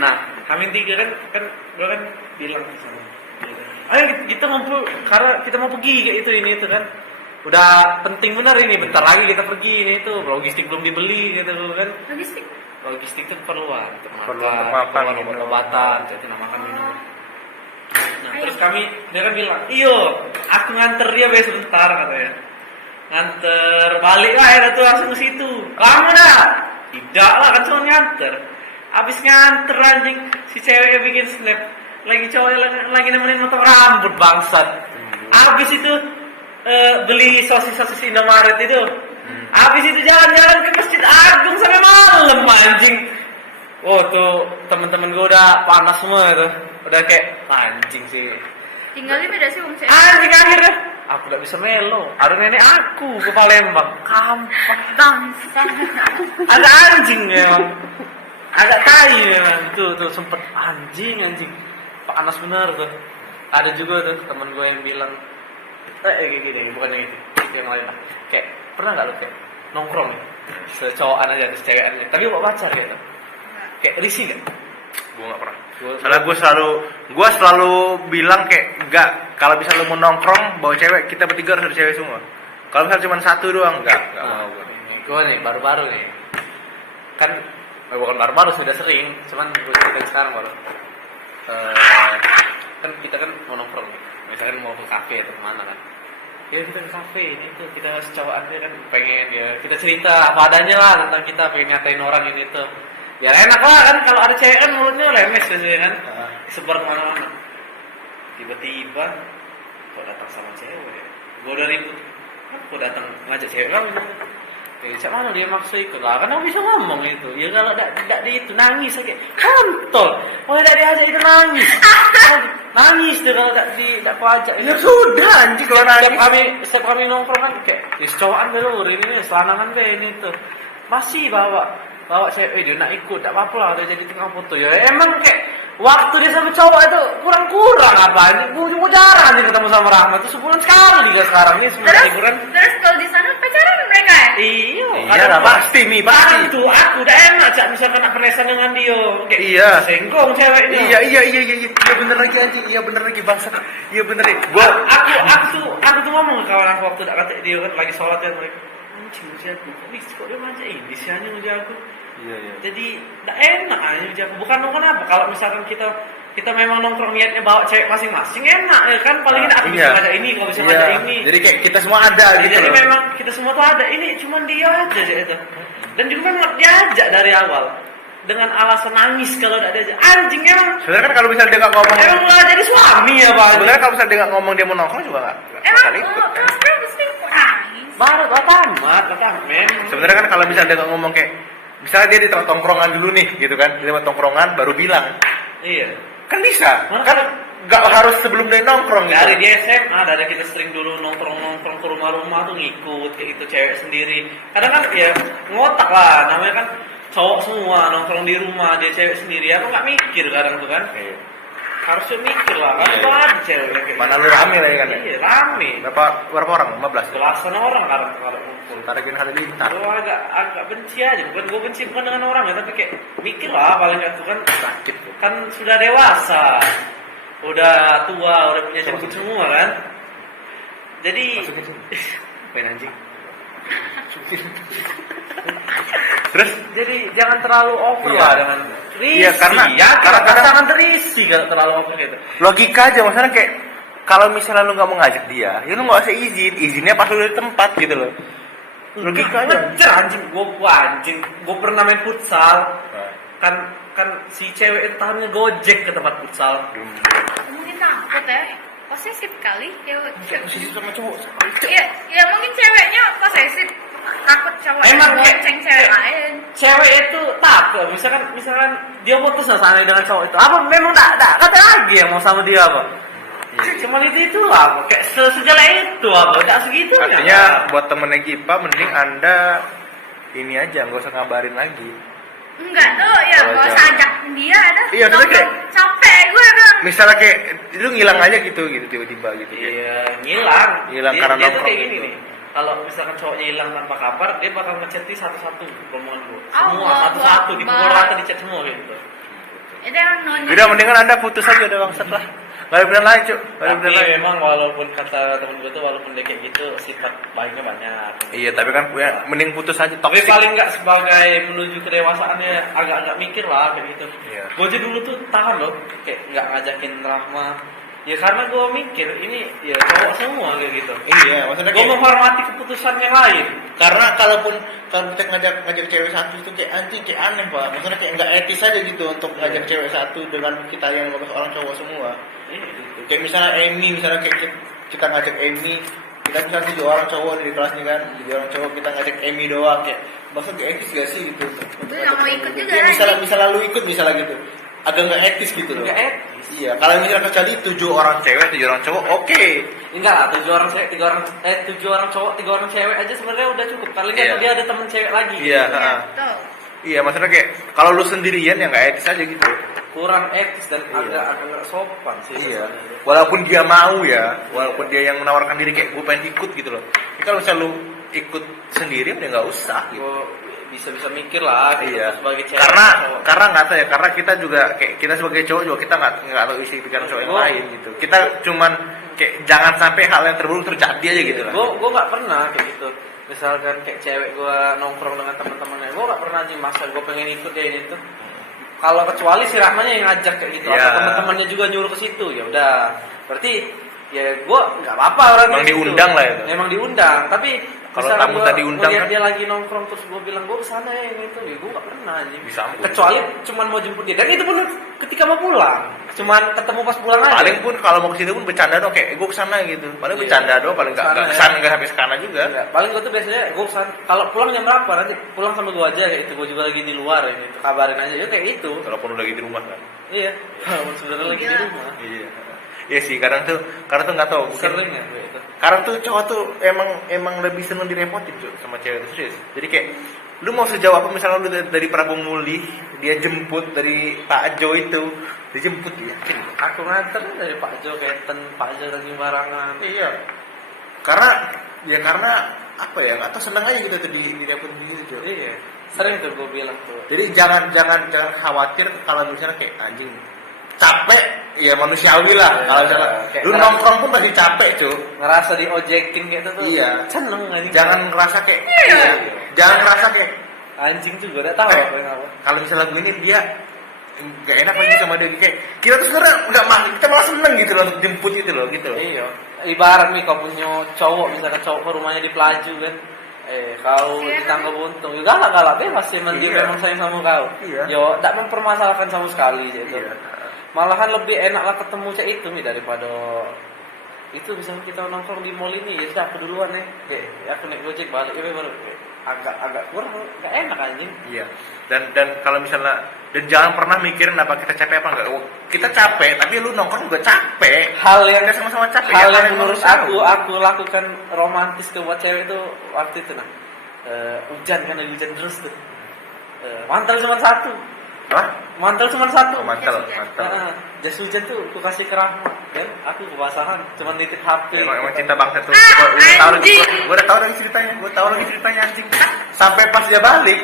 nah kami 3 kan gue kan bilang ke sana ayo kita ngumpul karena kita mau pergi kayak ini itu kan udah penting benar ini bentar lagi kita pergi ini itu logistik belum dibeli gitu kan logistik itu keperluan untuk makan obat-obatan jadi makan minum nah terus dia kan bilang iyo aku nganter dia sebentar katanya nganter balik lah ya tuh langsung ke situ kamu dah tidak lah kan cuma nganter Abis nganter anjing, si ceweknya bikin snap. Lagi cowok lagi nemenin motong rambut bangsat. Abis itu beli sosis Indomaret itu. Abis itu jalan-jalan ke Masjid Agung sampai malam anjing. Oh tuh temen-temen gue udah panas semua itu. Udah kayak anjing sih. Tinggalnya beda sih Bang Cewek. Anjing akhirnya aku gak bisa melo. Ada nenek aku ke Palembang. Kampang. Bangsa. Ada anjing memang. Agak tai memang. Tuh sempet anjing. Panas bener tuh. Ada juga tuh temen gue yang bilang kayak gini, bukan yang itu. Yang lain lah. Kayak pernah gak lu kayak nongkrong ya? Secowokan aja, secewekan aja. Tapi bawa pacar gitu. Kayak risih gak? Gue gak pernah. Soalnya gue selalu bilang kayak enggak, kalau bisa lu mau nongkrong bawa cewek, kita bertiga harus ada cewek semua. Kalau misalnya cuma satu doang enggak mau gue. Gue nih baru-baru nih. Kan bukan baru-baru, sudah sering, cuman gue ceritain sekarang baru. Kan kita kan mau nongkrong nih. Misalkan mau ke kafe atau kemana kan. Ya kita ke kafe, ini tuh kita secowokannya kan pengen ya kita cerita apa adanya lah tentang kita, pengen nyatain orang ini tuh. Ya enak lah kan kalau ada cewek kan mulutnya lemes biasanya kan. Sebar kemana-mana. Tiba-tiba kok datang sama cewek. Gue dari itu kok datang ngajak cewek kamu. Siapa mana dia maksa ikut lah, kan aku bisa ngomong itu. Ya kalau tidak di itu nangis aja, kontol. Kalau tidak diajak itu nangis, nangis tuh kalau tidak kau ajak. Ya sudah anjing kalau nangis. Setiap kami nongkrong kan kayak cowokan dulu, ini selanangan deh ini tuh. Masih bawa cewek dia nak ikut, tak apa-apa lah, udah jadi tengah foto. Ya emang kayak waktu dia sama cowok itu kurang apa ini, gue jarang nih ketemu sama Rahmat itu sebulan sekali dia sekarang ini sebulan liburan. Terus kalau di sana pacaran mereka ya? Iya lah pasti. Tuh aku udah enak cak misalkan nak penesan dengan dia, kayak iya. senggong ceweknya. Iya bener lagi anjing, iya bener lagi bangsa. Iya bener ya. Aku tuh ngomong ke kawan aku waktu tak kata dia kan lagi sholat ya mereka. Anjing aku, kok dia manja ini sih hanya uji aku. Iya. Jadi tidak enak aja uji aku. Bukan kenapa kalau misalkan kita memang nongkrong niatnya bawa cewek masing-masing enak ya kan, paling tidak aku bisa ngajak ini, kau bisa ngajak ini. Jadi kayak kita semua ada gitu. Jadi memang kita semua tuh ada, ini cuma dia aja itu. Dan juga memang diajak dari awal dengan alasan nangis kalau tidak diajak. Anjing emang. Sebenarnya kan kalau misalnya dia nggak ngomong, emang nggak jadi suami ya bang. Sebenarnya kalau misalnya dia nggak ngomong dia mau nongkrong juga nggak bakal ikut. Terus pasti kok nangis. Baru tamat, men. Sebenarnya kan kalau misalnya dia nggak ngomong kayak, misalnya dia di tongkrongan dulu nih, gitu kan, di tempat tongkrongan baru bilang. Iya. Kan bisa, kan nggak harus sebelum dia nongkrong gitu. Dari dia SMA, dari kita sering dulu nongkrong ke rumah-rumah tuh ngikut kayak itu cewek sendiri. Kadang kan ya ngotak lah, namanya kan cowok semua nongkrong di rumah, dia cewek sendiri. Aku nggak mikir kadang tuh kan. Iya. Harusnya mikir lah, kan itu ada cewek kayak Mana lu rame lah ya kan? Iya, rame. Berapa orang? 15? Belasan orang kalau ngumpul. Ntar lagi halilintar. Gue agak benci aja, bukan gue benci bukan dengan orang ya, tapi kayak mikir lah paling nggak tuh kan Sakit. kan sudah dewasa, udah tua, udah punya jemput semua kan. Jadi Masukin sini. main anjing. Terus? Jadi jangan terlalu over Iya. lah dengan terisi. Iya, karena kadang jangan terisi kalau terlalu over gitu. Logika aja, maksudnya kayak kalau misalnya lu nggak mau ngajak dia, ya lu nggak usah izinnya pas lu di tempat gitu loh. Logika aja. Bener anjing, gue pernah main futsal. Kan si cewek itu tahannya gojek ke tempat futsal. Mungkin takut ya. Posesif kali cewek. Posisi sama cowok. Iya mungkin ceweknya posesif. Takut cowok Emang bonceng cewek lain. Cewek itu takut, misalkan dia putus sama dengan cowok itu, apa memang tak kata lagi yang mau sama dia apa? Cuma itu lah, kayak sejelek itu apa, tak segitu. Artinya buat temennya Gipa mending Anda ini aja, nggak usah ngabarin lagi. Enggak tuh, ya nggak usah ajak dia ada. Iya, maksudnya kayak capek gue bilang. misalnya kayak lu ngilang aja gitu tiba-tiba gitu. Iya, ngilang Karena dia tuh nongkrong kayak gini gitu. nih. Kalau misalkan cowoknya hilang tanpa kabar, dia bakal ngechat satu-satu rombongan gue. Semua Allah satu-satu Akbar. dipukul rata di chat semua gitu. Itu yang nonton. Udah mendingan Anda putus aja udah bangsat lah. Gak ada bener lain, Cuk. Gak ada Tapi bener lain. memang walaupun kata temen gue tuh walaupun dia kayak gitu sifat baiknya banyak. Iya, tapi kan ya, mending putus aja Tapi toxic. paling nggak sebagai menuju kedewasaannya agak-agak mikir lah kayak gitu. Iya. Gue aja dulu tuh tahan loh, kayak nggak ngajakin Rahma Ya karena gue mikir ini ya cowok semua kayak gitu. Iya, maksudnya Gue menghormati keputusan yang lain. karena kalau kita ngajak cewek satu itu kayak anjing, kayak aneh pak. Maksudnya kayak nggak etis aja gitu untuk ngajak cewek satu dengan kita yang 15 orang cowok semua. Iya gitu. Kayak misalnya Amy, misalnya kayak kita ngajak Amy, kita misalnya 7 orang cowok di kelas nih kan, 7 orang cowok kita ngajak Amy doang kayak, maksudnya kayak etis gak sih gitu? Gue nggak mau ikut juga. Ya, misalnya lu ikut misalnya gitu, agak nggak etis gitu loh. Nggak etis. Iya, kalau misalnya kecuali 7 orang cewek, 7 orang cowok, oke. Enggak lah, 7 orang cewek, 7 orang cowok, 3 orang cewek aja sebenarnya udah cukup. Paling nggak Iya. dia ada temen cewek lagi. Iya, Iya, heeh. betul. Iya, maksudnya kayak kalau lu sendirian ya nggak etis aja gitu. Kurang etis dan Iya. agak nggak sopan sih. Iya. sebenarnya. Walaupun dia mau ya, walaupun dia yang menawarkan diri kayak gue pengen ikut gitu loh. Tapi kalau misalnya lu ikut sendiri udah nggak usah gitu. Gue bisa mikir lah gitu, Iya. sebagai cewek. cowok. Karena nggak tahu ya, karena kita juga kayak kita sebagai cowok juga kita nggak tahu isi pikiran cowok yang Gua- lain gitu. Kita cuman kayak jangan sampai hal yang terburuk terjadi aja gitu lah. Gue nggak pernah kayak gitu. Misalkan kayak cewek gue nongkrong dengan teman-temannya, gue nggak pernah aja masa gue pengen ikut dia ini tuh. Kalau kecuali si Rahmanya yang ngajak kayak gitu, Iya. atau teman-temannya juga nyuruh ke situ, ya udah. Berarti ya gue nggak apa-apa orang Emang kayak gitu. diundang lah itu. Emang diundang, tapi Kalau misalkan tamu gua tadi undang ngeliat kan? dia lagi nongkrong terus gue bilang gue kesana ya yang itu, ya gue nggak pernah aja. Bisa ampun. Kecuali cuman mau jemput dia, dan itu pun ketika mau pulang, cuman ketemu pas pulang aja. Paling pun kalau mau kesini pun bercanda doang kayak gue kesana gitu. Paling Iya. bercanda doang, paling nggak Kesana, kesana ya. nggak sampai sekana juga. Enggak, paling gue tuh biasanya gue kalau pulang jam berapa nanti pulang sama gue aja kayak itu, gue juga lagi di luar ya gitu, kabarin aja ya kayak itu. Walaupun udah lagi di rumah kan. Iya, kalau sebenarnya lagi di Gila. rumah. Iya. Iya sih, kadang tuh nggak tahu. Mungkin Sering ya gue itu. Kadang tuh cowok tuh emang lebih seneng direpotin tuh sama cewek itu serius. Jadi kayak lu mau sejauh apa misalnya lu dari Prabu Muli, dia jemput dari Pak Jo itu, dijemput dia. Aku nganter dari Pak Jo Kenten, Pak Jo dan Barangan. Iya. Karena apa ya, nggak tahu seneng aja gitu tuh direpotin gitu. Iya, sering tuh gue bilang tuh. Jadi jangan khawatir kalau misalnya kayak anjing capek, ya manusiawi lah. Iya, Kalau misalnya kayak lu ngerasa- nongkrong pun pasti capek cuy. Ngerasa di ojekin gitu tuh. Iya. Seneng anjing. Jangan ngerasa kayak, Iya. jangan ngerasa kayak Anjing tuh gue udah tahu Eh. apa yang apa. kalau misalnya begini dia nggak enak lagi sama dia kayak kita tuh sebenarnya nggak kita malah seneng gitu loh untuk jemput gitu loh. Iya. Ibarat nih kau punya cowok, misalkan cowok ke rumahnya di Pelaju kan. Kau Iya. di Tangga Buntung, ya galak-galak bebas sih, dia Iya. memang sayang sama kau. Iya. Yo, tak mempermasalahkan sama sekali gitu. Iya. Malahan lebih enak lah ketemu cek itu nih daripada itu misalnya kita nongkrong di mall ini, ya sudah aku duluan nih, kayak aku naik gojek balik, ya baru agak kurang, nggak enak anjing. Iya. Dan kalau misalnya dan jangan pernah mikirin apa kita capek apa enggak. Kita capek, tapi lu nongkrong juga capek. Hal yang Kita sama-sama capek. hal ya, yang kalian menurut manusiawi. aku lakukan romantis ke buat cewek itu waktu itu hujan kan, lagi hujan terus tuh. Mantel cuma satu. Apa? Mantel cuma satu. Oh, mantel. Jas hujan tuh aku kasih ke Rahma dan aku kebasahan cuma nitip HP. Emang cinta bangsa tuh. Anjing. Gue udah tahu lagi ceritanya. Gue tahu lagi ceritanya anjing. Sampai pas dia balik,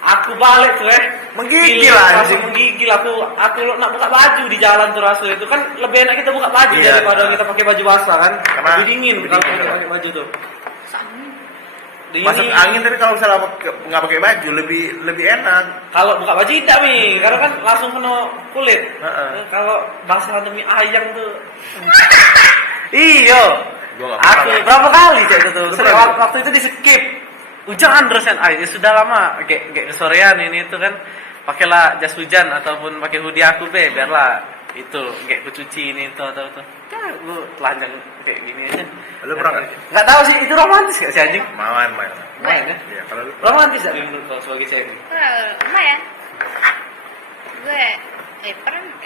Aku balik tuh menggigil Langsung anjing. menggigil aku nak buka baju di jalan tuh Rasul itu kan lebih enak kita buka baju Iya. daripada kita pakai baju basah kan. Karena Lebih dingin lebih kalau dingin, pakai baju tuh. Sama. Dingin. Masuk angin tapi kalau misalnya nggak pakai baju lebih enak. Kalau buka baju tidak mi, karena kan langsung kena kulit. Heeh. Kalau basah demi ayang tuh. Iyo. Gua nggak Aku pernah. berapa kali kayak gitu. Lu Sering pernah? waktu itu di skip. Hujan terus kan, ya sudah lama, kayak kesorean ini itu kan, pakailah jas hujan ataupun pakai hoodie aku biarlah itu kayak kucuci ini itu atau itu. Ya, gue telanjang kayak gini aja. Lu pernah nggak? Nggak tahu sih itu romantis gak sih anjing? Main. Main ya? Iya, kalau lu Romantis gak menurut kau sebagai cewek? Lumayan. Gue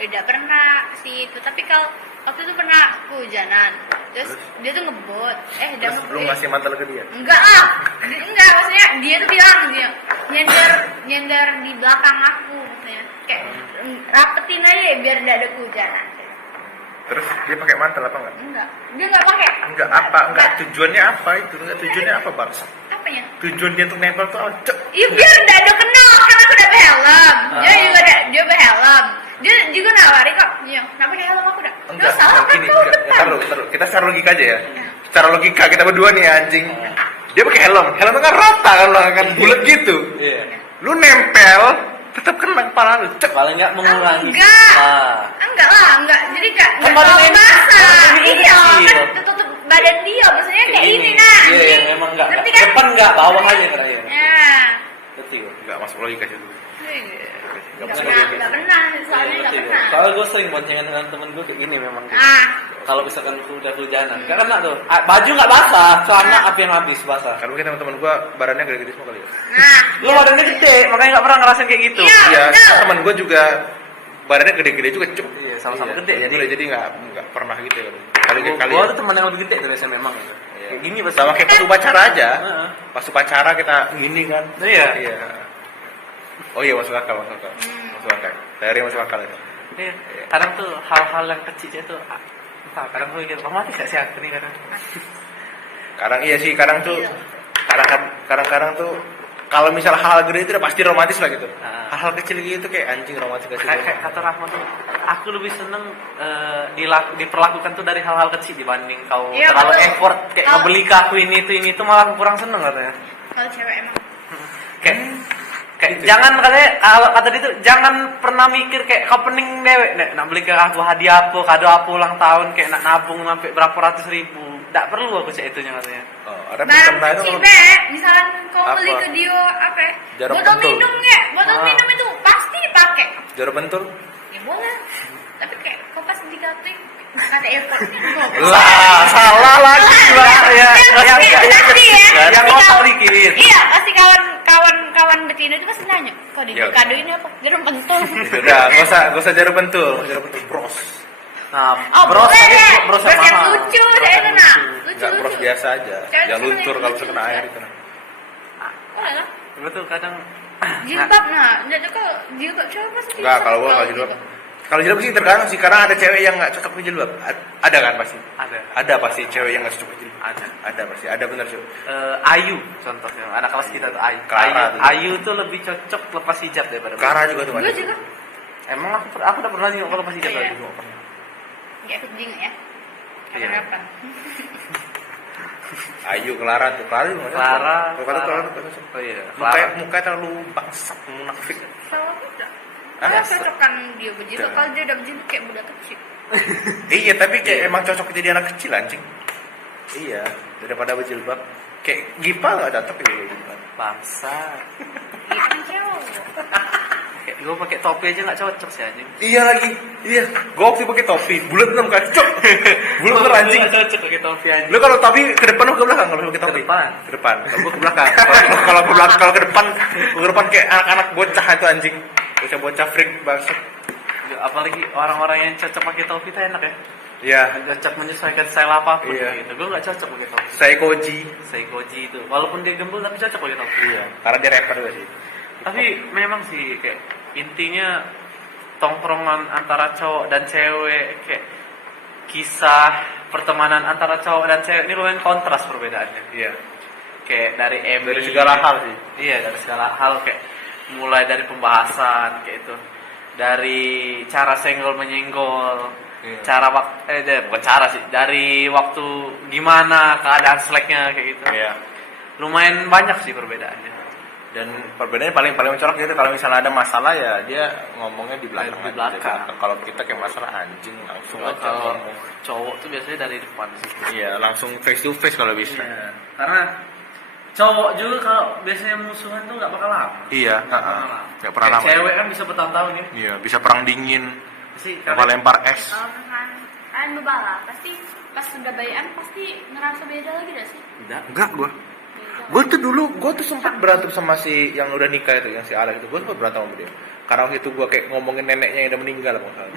udah pernah sih itu, tapi kalau waktu itu pernah kehujanan, terus dia tuh ngebut, dia terus lu ngebut. ngasih mantel ke dia. Enggak lah, enggak, maksudnya dia tuh bilang dia nyender di belakang aku, maksudnya kayak rapetin aja biar tidak ada kehujanan. Terus dia pakai mantel apa enggak? Enggak, dia enggak pakai. Enggak tujuannya apa itu? Enggak tujuannya apa, Bang? Apanya? Tujuan dia untuk nempel tuh apa? Iya biar tidak ada kenal, karena aku udah helm. Dia berhelm. Dia juga nawari kok, iya, kenapa pakai helm aku udah? Enggak, Terus salah kan gini, kau enggak. depan. Taruh. Kita secara logika aja ya. Secara logika kita berdua nih anjing. Dia pakai helm. Helmnya kan rata kan bulat gitu. Iya. Lu nempel tetap kena kepala lu. Cek. Paling nggak mengurangi. Enggak lah, enggak. Jadi enggak Kemarin terlalu ini- basah. ini Iya, kecil. kan tertutup badan dia. Maksudnya kayak ini nah. Iya, Jadi, yang emang nggak. ngerti kan? Depan nggak, bawah aja terakhir. Ya. Betul. Enggak masuk logika situ. Enggak masuk pernah, logika. enggak pernah. Soalnya enggak pernah. Kalau gue sering boncengan dengan temen gue kayak gini memang. Kalau misalkan udah hujanan, gak kena tuh. Baju nggak basah, celana apa yang habis basah. Kan mungkin teman-teman gua badannya gede-gede semua kali ya. Nah, Lu badannya gede, makanya nggak pernah ngerasain kayak gitu. Iya. Iya, betul. teman gua juga badannya gede-gede juga, Cuk. Iya, sama-sama gede, Jadi nggak pernah gitu ya. Kali Gue tuh teman yang lebih gede dari saya memang. Kayak gini pas sama kayak pas upacara aja. Heeh. Pas upacara kita gini kan. Iya. Iya. Oh iya masuk akal. Masuk akal. Dari masuk akal itu. Iya. Kadang tuh hal-hal yang kecil itu, entah, kadang gue mikir, romantis gak sih aku nih kadang? Kadang iya sih, kadang tuh kadang-kadang tuh kalau misal hal gede itu udah pasti romantis lah gitu. Hal-hal kecil gitu kayak anjing romantis gak sih? Kayak kata Rahma tuh, aku lebih seneng diperlakukan tuh dari hal-hal kecil dibanding kau Iya, terlalu betul. effort kayak Kalau- ngebeli ke aku ini itu malah aku kurang seneng katanya. kalau cewek emang. Kayak jangan katanya kalau kata dia tuh jangan pernah mikir kayak kau pening dewek nak beli ke aku hadiah apa kado apa ulang tahun kayak nak nabung sampai berapa ratus ribu. Nggak perlu aku cek itunya katanya. Oh, ada Barang pernah itu kecil be, misalkan kau Apa? beli ke dia apa? Jarum Botol pentul. minum ya, botol Ah. minum itu pasti dipakai. jarum bentur. Ya boleh. Tapi kayak kau pas dikatain kata airport. Lah, salah lagi lah. Ya, Pasti ya. yang Pasti otak kau- dikirim. Iya, pasti kawan betina itu pasti nanya, kok di Ya, kado ini apa? Jarum pentul. Udah, gak usah jarum bentur, bros. Nah, Oh, bros boleh aja, deh. bros Bros yang mahal. lucu, saya itu nah. Lucu. Enggak bros biasa aja. Cewek Jangan seneng luntur yang kalau lucu, kena air lucu. itu. Nah. Boleh lah. Gue tuh kadang Jilbab nah, jadi kalau jilbab cewek pasti. Enggak, bisa kalau gua enggak jilbab. Kalau jilbab sih tergantung sih, karena ada cewek yang enggak cocok pakai jilbab. Ada kan pasti? ada. Ada pasti cewek yang enggak cocok pakai jilbab. Ada. Ada pasti, ada benar sih. Ayu contohnya, anak kelas kita tuh Ayu. Clara tuh. Ayu tuh lebih cocok lepas hijab daripada Clara juga tuh Gue ada. juga. Emang aku udah pernah nengok kalau lepas hijab Iya. lagi nggak pernah. Ya ikut jing ya. Iya. Kapan? Ayu, Clara tuh. Clara juga nggak cocok. Clara. Clara tuh nggak cocok. Oh iya. Muka terlalu bangsat, munafik. Kalau aku enggak. Ah, Saya cocokkan dia berjilbab. Jangan. Kalau dia udah berjilbab kayak budak kecil. Iya, tapi kayak emang cocok jadi anak kecil anjing. Iya, daripada berjilbab. Kayak Gipa nggak cocok kayak gitu. Bangsa. Dia kan cewek. Kayak gue pakai topi aja nggak cocok sih anjing. Iya lagi, iya. Gue waktu pakai topi, bulat 6 kali, cok. Bulat bener anjing. Nggak cocok pakai topi anjing. Lu kalau topi ke depan lu ke belakang kalau pakai topi? Ke depan. Ke depan. Kalau gua ke belakang. Kalau ke belakang, kalau ke depan kayak anak-anak bocah itu anjing. Bocah-bocah freak banget. Ya, apalagi orang-orang yang cocok pakai topi itu enak ya. Iya. Cocok menyesuaikan style apapun Iya. gitu. Gue nggak cocok pakai topi. Saya Koji. Seikoji itu, walaupun dia gembul tapi cocok pakai topi. Iya. Karena dia rapper juga sih. Tapi memang sih kayak intinya tongkrongan antara cowok dan cewek kayak kisah pertemanan antara cowok dan cewek ini lumayan kontras perbedaannya. Iya. Kayak dari Dari segala hal sih. Iya, dari segala hal kayak mulai dari pembahasan kayak itu. Dari cara senggol menyenggol, Iya. cara bukan cara sih, dari waktu gimana keadaan slacknya kayak gitu. Iya. Lumayan banyak sih perbedaannya. Dan perbedaannya paling mencolok gitu kalau misalnya ada masalah ya dia ngomongnya di belakang. Di aja. belakang. Kalau kita kayak masalah anjing langsung aja Kalau ngomong. cowok tuh biasanya dari depan sih. Iya, langsung face to face kalau bisa. Iya. Karena cowok juga kalau biasanya musuhan tuh nggak bakal lama. Iya, nggak pernah Kayak lama. cewek kan bisa bertahun-tahun ya. Iya, bisa perang dingin, Sih, lempar es. Kalau misalkan kalian berbala, pasti pas sudah bayan pasti ngerasa beda lagi gak sih? tidak. Enggak, gua. Beda. Gue tuh sempat berantem sama si yang udah nikah itu, yang si Alex itu. Gue sempat berantem sama dia. Karena waktu itu gue kayak ngomongin neneknya yang udah meninggal apa enggak.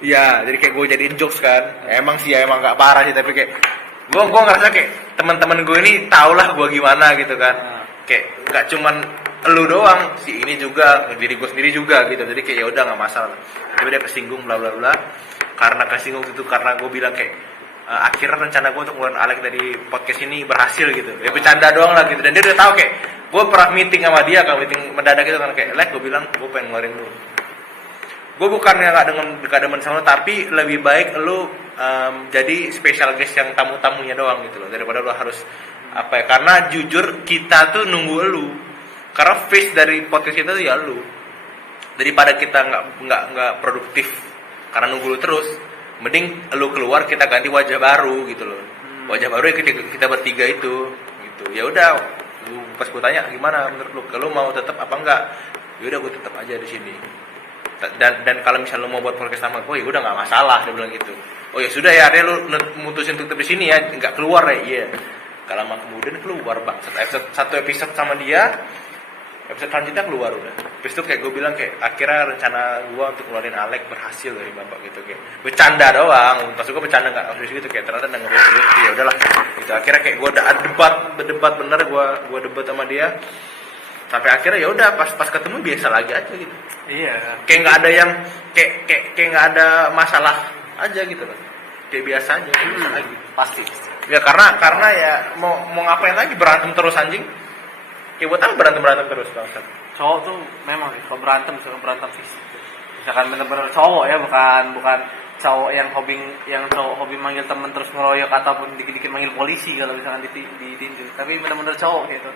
Iya, jadi kayak gue jadiin jokes kan. Emang sih ya emang gak parah sih, tapi kayak gue ngerasa kayak teman-teman gue ini tau lah gue gimana gitu kan. Kayak nggak cuman lu doang, si ini juga, diri gue sendiri juga gitu. Jadi kayak ya udah nggak masalah. Tapi dia kesinggung bla bla bla. Karena kesinggung itu karena gue bilang kayak akhirnya rencana gue untuk ngeluarin Alex dari podcast ini berhasil gitu. Ya bercanda doang lah gitu. Dan dia udah tahu kayak gue pernah meeting sama dia, kalau meeting mendadak gitu kan kayak Lex, gue bilang gue pengen ngeluarin lu. Gue bukannya nggak demen sama lu, tapi lebih baik lu jadi special guest yang tamu-tamunya doang gitu loh, daripada lu harus apa ya, karena jujur kita tuh nunggu lu, karena face dari podcast kita tuh ya lu. daripada kita nggak produktif karena nunggu lu terus, mending lu keluar, kita ganti wajah baru gitu loh. Wajah baru ya kita bertiga itu gitu. Ya udah, lu pas gue tanya gimana menurut lu, kalau mau tetap apa enggak, ya udah gue tetap aja di sini. Dan kalau misalnya lu mau buat podcast sama gue, ya udah nggak masalah, dia bilang gitu. Oh ya sudah ya, akhirnya lu mutusin untuk tetap di sini ya, nggak keluar ya. Iya. Kalau lama kemudian keluar bang, satu episode sama dia, episode selanjutnya keluar udah. Habis itu kayak gue bilang, kayak akhirnya rencana gue untuk ngeluarin Alek berhasil dari bapak gitu, kayak bercanda doang. Maksud gue bercanda nggak serius gitu, kayak ternyata nggak serius. Ya udahlah. Gitu. Akhirnya kayak gue udah berdebat bener, gue debat sama dia. Sampai akhirnya ya udah pas ketemu biasa lagi aja gitu. Iya. Kayak nggak ada yang kayak nggak ada masalah aja gitu loh. Kayak biasa aja, kayak biasa lagi. Pasti. Ya karena ya mau ngapain lagi, berantem terus anjing. Kayak buat apa berantem terus bangsat. Cowok tuh memang kalau berantem misalkan berantem fisik. Misalkan bener-bener cowok ya, bukan cowok yang hobi manggil temen terus ngeroyok ataupun dikit-dikit manggil polisi kalau misalkan ditinju. Tapi bener-bener cowok gitu.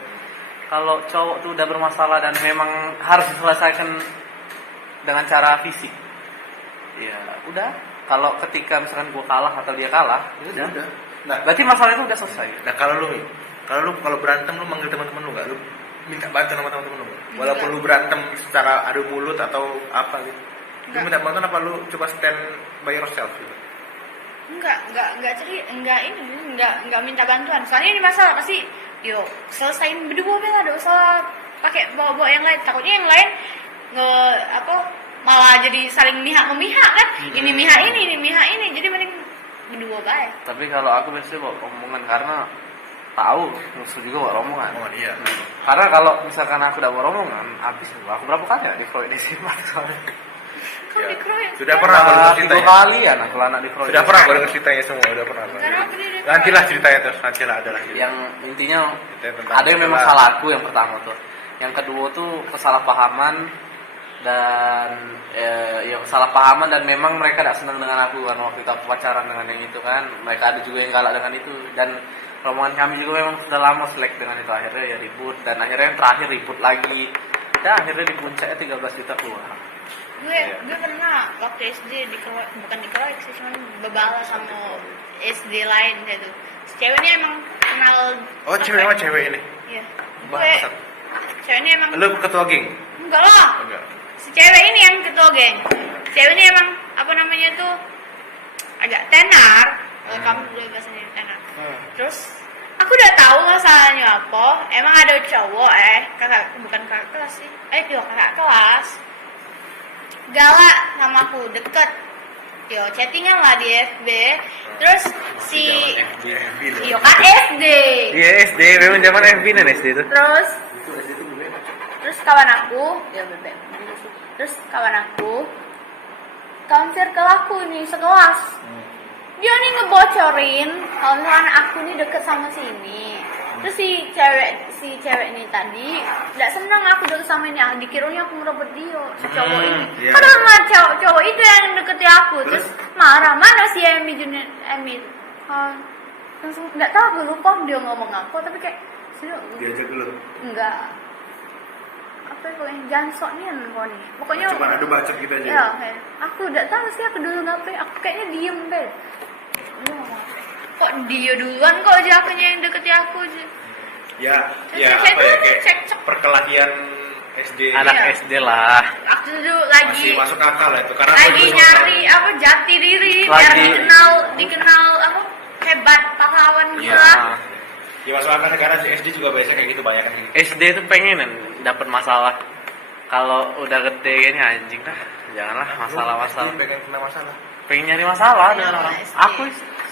Kalau cowok tuh udah bermasalah dan memang harus diselesaikan dengan cara fisik. Ya udah, kalau ketika misalkan gua kalah atau dia kalah, ya udah. Nah, berarti masalah itu udah selesai. Nah, kalau berantem lu manggil teman-teman lu enggak? Lu minta bantuan sama teman-teman lu enggak? Walaupun lu berantem secara adu mulut atau apa gitu. Lu minta bantuan apa lu coba stand by yourself gitu? Enggak minta bantuan. Soalnya ini masalah pasti yuk selesain berdua bela, enggak usah pakai bawa-bawa yang lain. Takutnya yang lain malah jadi saling memihak kan. Ini mihak ini. Jadi mending berdua baik. Tapi kalau aku biasanya bawa omongan karena tahu musuh juga bawa omongan. Oh iya. Karena kalau misalkan aku udah bawa omongan, habis aku berapa kali ya dikeroyok di sini soalnya. Kamu dikeroyok? Sudah pernah kalau cerita 3 kali ya anak anak dikeroyok. Sudah pernah kalau ceritanya semua, udah pernah. Nantilah ceritanya terus, nantilah adalah. Yang intinya tentang ada yang memang salah aku yang pertama tuh. Yang kedua tuh kesalahpahaman dan kesalahpahaman dan memang mereka tidak senang dengan aku kan waktu kita pacaran dengan yang itu kan. Mereka ada juga yang galak dengan itu dan rombongan kami juga memang sudah lama selek dengan itu, akhirnya ya ribut dan akhirnya yang terakhir ribut lagi. Dan akhirnya di puncaknya 13 juta keluar. Gue pernah waktu SD bukan dikeroyok sih, cuman bebalas sama SD lain gitu. Si ceweknya emang kenal. Oh, cewek ini. Iya. Bangsat. Ceweknya emang. Lu ketua geng? Enggak lah. Enggak. Si cewek ini yang ketua geng. Ceweknya emang tuh agak tenar. Kamu dulu bahasanya tenar. Terus aku udah tahu masalahnya apa. Emang ada cowok bukan kakak kelas sih. Kakak kelas. Galak sama aku, deket. Chattingan lah di FB. Terus si kan SD. Iya SD, memang zaman FB dan SD itu. Terus kawan aku, kawan circle aku nih sekelas. Dia nih ngebocorin kalau misalkan aku nih deket sama sini. Terus si cewek ini tadi tidak senang aku deket sama ini. Dikiranya aku merebut dia, si cowok ini. Iya. Padahal cowok itu yang deketi aku. Terus marah, mana si Emi langsung nggak tahu, aku lupa dia ngomong apa, tapi kayak Diajak dulu. enggak apa ya, pokoknya jansok nih kau nih. Pokoknya Coba adu bacok kita aja. ya, kayak, aku udah tahu sih aku dulu ngapain. Aku kayaknya diem deh. Kok dia duluan kok aja akunya yang deketi aku aja. Ya Saya apa ya, dulu kayak cekcok. perkelahian SD. Anak Iya. SD lah. Aku dulu lagi Masih masuk akal lah itu, karena lagi nyari jati diri biar Lagi- dikenal hebat pahlawan Iya. gila. Ya masuk akal, karena di SD juga biasanya kayak gitu, banyak kan gitu. SD tuh pengen dapat masalah. Kalau udah gede ini anjing dah. Janganlah masalah-masalah. Lu pengen kena masalah. Pengen nyari masalah Iya, dengan orang. SD. Aku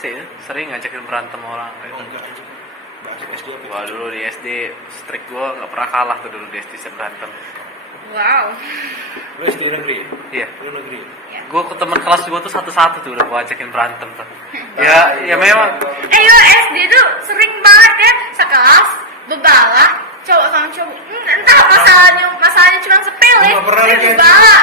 sih sering ngajakin berantem orang. Oh enggak anjing. Bahas SD apa? Wah dulu di SD strict gue nggak pernah kalah tuh dulu di SD berantem. Wow. Lu SD negeri? Iya. Lu negeri? Ya. Gue ke teman kelas gue tuh satu-satu tuh udah gue ajakin berantem tuh. Ya memang. SD tuh sering banget ya sekelas bebalah cowok sama cowok. Entah masalahnya cuma sepele. Nggak pernah lagi, anjing. bebalah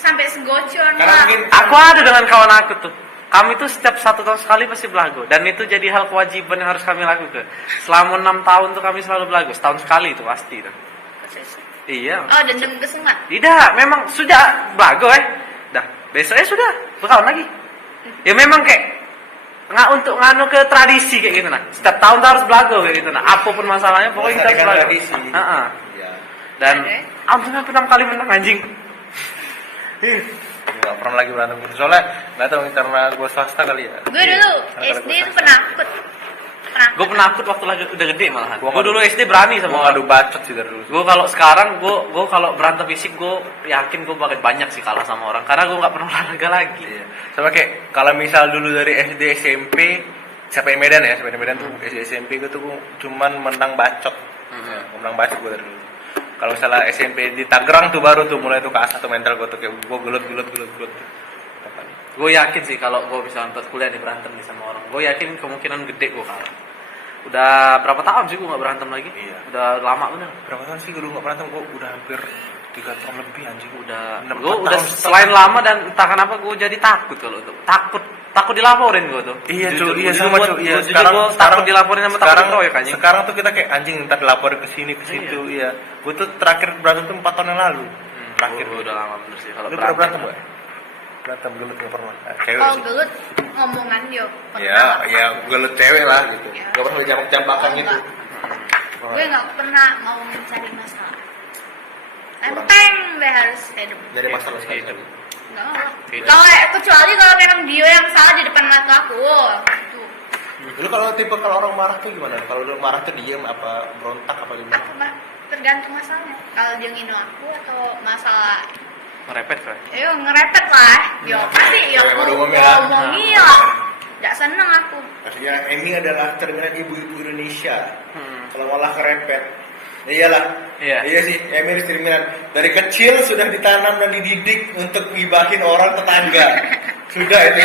sampai segocon Karena lah. mungkin Aku ada dengan kawan aku tuh. Kami tuh setiap 1 tahun sekali pasti belagu. Dan itu jadi hal kewajiban yang harus kami lakukan. Selama 6 tahun tuh kami selalu belagu. Setahun sekali itu pasti tuh. sih? Iya. Oh, dendam kesumat. Tidak, memang sudah belago dah, besoknya sudah berkawan lagi. Ya memang kayak nggak untuk nganu ke tradisi kayak gitu nah. Setiap tahun tuh harus belago kayak gitu nah. Apapun masalahnya pokoknya kita harus Melestarikan belago. tradisi. Heeh. Iya. Dan Oke. hampir 6 kali menang anjing. Nggak pernah lagi berantem gitu. Soalnya nggak tahu karena gue swasta kali ya. Gue dulu Karena SD gua itu swasta. penakut. Gue penakut waktu lagi udah gede malahan. Gua Gue dulu SD berani Gue sama ngadu bacot sih dari dulu. gue. Kalau sekarang gue kalau berantem fisik gue yakin gue bakal banyak sih kalah sama orang karena gue nggak pernah olahraga lagi. Iya. Sama kayak kalau misal dulu dari SD SMP sampai Medan ya, sampai Medan tuh SD SMP gue tuh cuman menang bacot. Ya, menang bacot gue dari dulu. Kalau misalnya SMP di Tangerang tuh baru tuh mulai tuh keasah tuh mental gue tuh kayak gue gelut. Gue yakin sih kalau gue bisa nonton kuliah nih berantem nih sama orang. Gue yakin kemungkinan gede gue kalah. Udah berapa tahun sih gue nggak berantem lagi? Iya. Udah lama bener. Berapa tahun sih gue dulu nggak berantem? Gue udah hampir 3 tahun lebih anjing. Udah. Enam, Gue empat udah tahun selain lama dan entah kenapa gue jadi takut kalau itu. Takut dilaporin gue tuh. Iya Jujur, cuy, iya jujur sama gua- cuy. Iya, jujur gue takut dilaporin sama takut dikeroyok anjing. Sekarang tuh kita kayak anjing ntar dilaporin ke sini ke situ, iya. Gue tuh terakhir berantem tuh 4 tahun yang lalu. Terakhir Gue udah lama bener sih kalau Lu pernah berantem gak? Berantem gelut gak pernah. Cewek Kalau sih. gelut ngomongan dia Ya, ya gelut cewek lah gitu. Iya. Gak pernah dijambak-jambakan gitu. Gue nggak pernah mau mencari masalah. Enteng deh harus hidup. Dari masalah sekali. Hidup. Nggak mau. Hidup. Kalau kecuali kalau memang dia yang salah di depan mata aku. Gitu. Lu kalau tipe kalau orang marah tuh gimana? Kalau lu marah tuh diem apa berontak apa gimana? Aku mah tergantung masalahnya. Kalau dia ngino aku atau masalah Merepet kan? ngerepet lah. Yo pasti yo Ya, aku udah ngomong ya. ngomongin lah. Gak seneng aku. Maksudnya Emi adalah cerminan ibu-ibu Indonesia. Hmm. Kalau malah kerepet, iyalah. Iya. Iya sih, Emi harus cerminan. Dari kecil sudah ditanam dan dididik untuk ngibahin orang tetangga. Sudah itu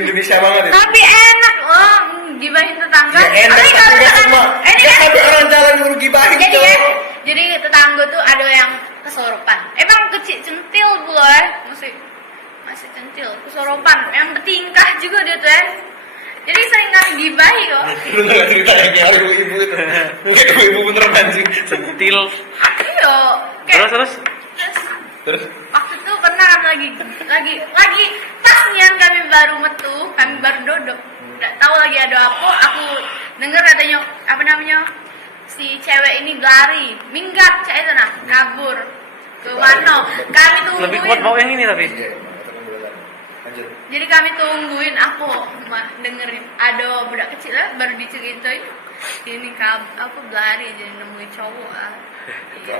Indonesia banget itu. Tapi enak loh gibahin tetangga. Ya enak Tapi tapi kalau nggak semua. ini Ya kan ada orang jalan yang gibahin jadi tuh. kan, jadi tetangga tuh ada yang kesurupan. Emang kecil centil pula masih centil, kesurupan. Yang bertingkah juga dia tuh ya. Jadi sering ngasih gibahi kok. Lu nggak cerita yang kayak ibu-ibu itu. Kayak ibu-ibu beneran anjing. Centil. Iya, kayak Terus. Terus waktu itu pernah lagi pas nih kami baru metu, kami baru dodok. Nggak tahu lagi ada apa, aku denger katanya apa namanya si cewek ini lari, minggat cewek itu nah, kabur ke mana? Kami Lebih kuat tungguin. bau yang ini tapi. iya, lanjut. Jadi kami tungguin aku dengerin ada budak kecil lah baru diceritain ini aku berlari jadi nemuin cowok lah. Iya.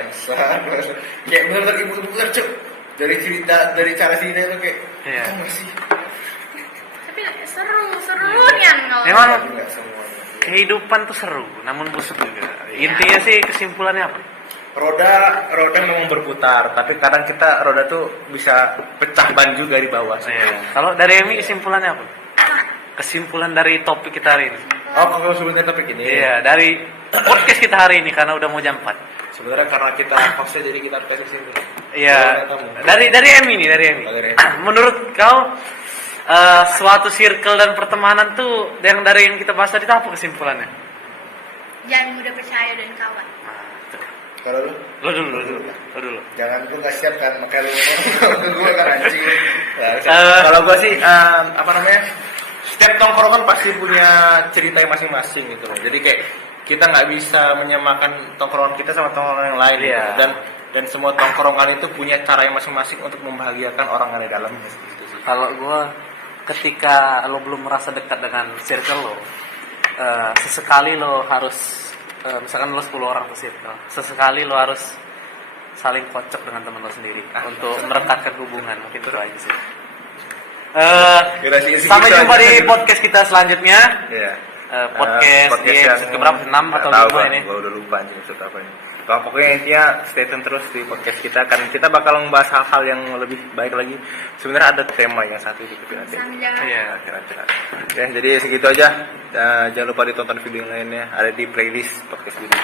Kayak bener ibu-ibu kerja. Dari cerita, dari cara cerita itu kayak Iya. "Oh, masih Tapi serunya kalau Emang nggak semuanya. kehidupan tuh seru, namun busuk juga. Iya. Intinya sih kesimpulannya apa? Roda memang berputar, tapi kadang kita roda tuh bisa pecah ban juga di bawah. Kalau dari Emi kesimpulannya apa? Kesimpulan dari topik kita hari ini. Oh, kalau sebelumnya topik ini. Iya, dari podcast kita hari ini karena udah mau jam 4. Sebenarnya karena kita hostnya jadi kita kasih sini. Iya. Dari Emi nih, dari Emi. Dari Menurut kau suatu circle dan pertemanan tuh yang dari yang kita bahas tadi itu apa kesimpulannya? jangan mudah percaya dan kawan. Kalau lu? Lo dulu. Jangan gue nggak siap kan, makanya lu ngomong gue kan anjing. Eh, Kalau gue sih apa namanya? Setiap tongkrongan pasti punya cerita masing-masing gitu loh. Jadi kayak kita nggak bisa menyamakan tongkrongan kita sama tongkrongan yang lain. Iya. Gitu. Dan semua tongkrongan itu punya cara yang masing-masing untuk membahagiakan orang yang ada di dalamnya. Gitu sih. Kalau gue ketika lo belum merasa dekat dengan circle lo, sesekali lo harus misalkan lo 10 orang ke circle, sesekali lo harus saling kocok dengan teman lo sendiri untuk merekatkan hubungan. Mungkin itu aja sih. Sampai jumpa di podcast kita selanjutnya. Iya. Podcast di episode keberapa? 6 atau 5 ini? Gue udah lupa anjing episode apa ini. Pokoknya intinya stay tune terus di podcast kita karena kita bakal membahas hal-hal yang lebih baik lagi. Sebenarnya ada tema yang satu di nanti. Sambil Iya. Ya, jadi segitu aja. Jangan lupa ditonton video yang lainnya. Ada di playlist podcast video.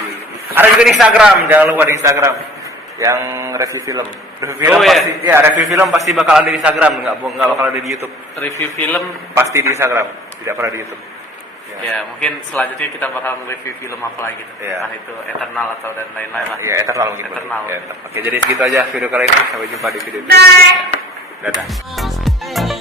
Ada juga di Instagram. Jangan lupa di Instagram yang review film. Review film Oh, iya. pasti, ya review film pasti bakal ada di Instagram. Nggak bakal ada di YouTube. Review film Pasti di Instagram. Tidak pernah di YouTube. Ya. Ya, mungkin selanjutnya kita bakal review film apa lagi gitu. Iya. Entah itu Eternal atau dan lain-lain lah. Ya, Eternal mungkin. Eternal. Ya, oke, jadi segitu aja video kali ini. Sampai jumpa di video. Bye. Dadah.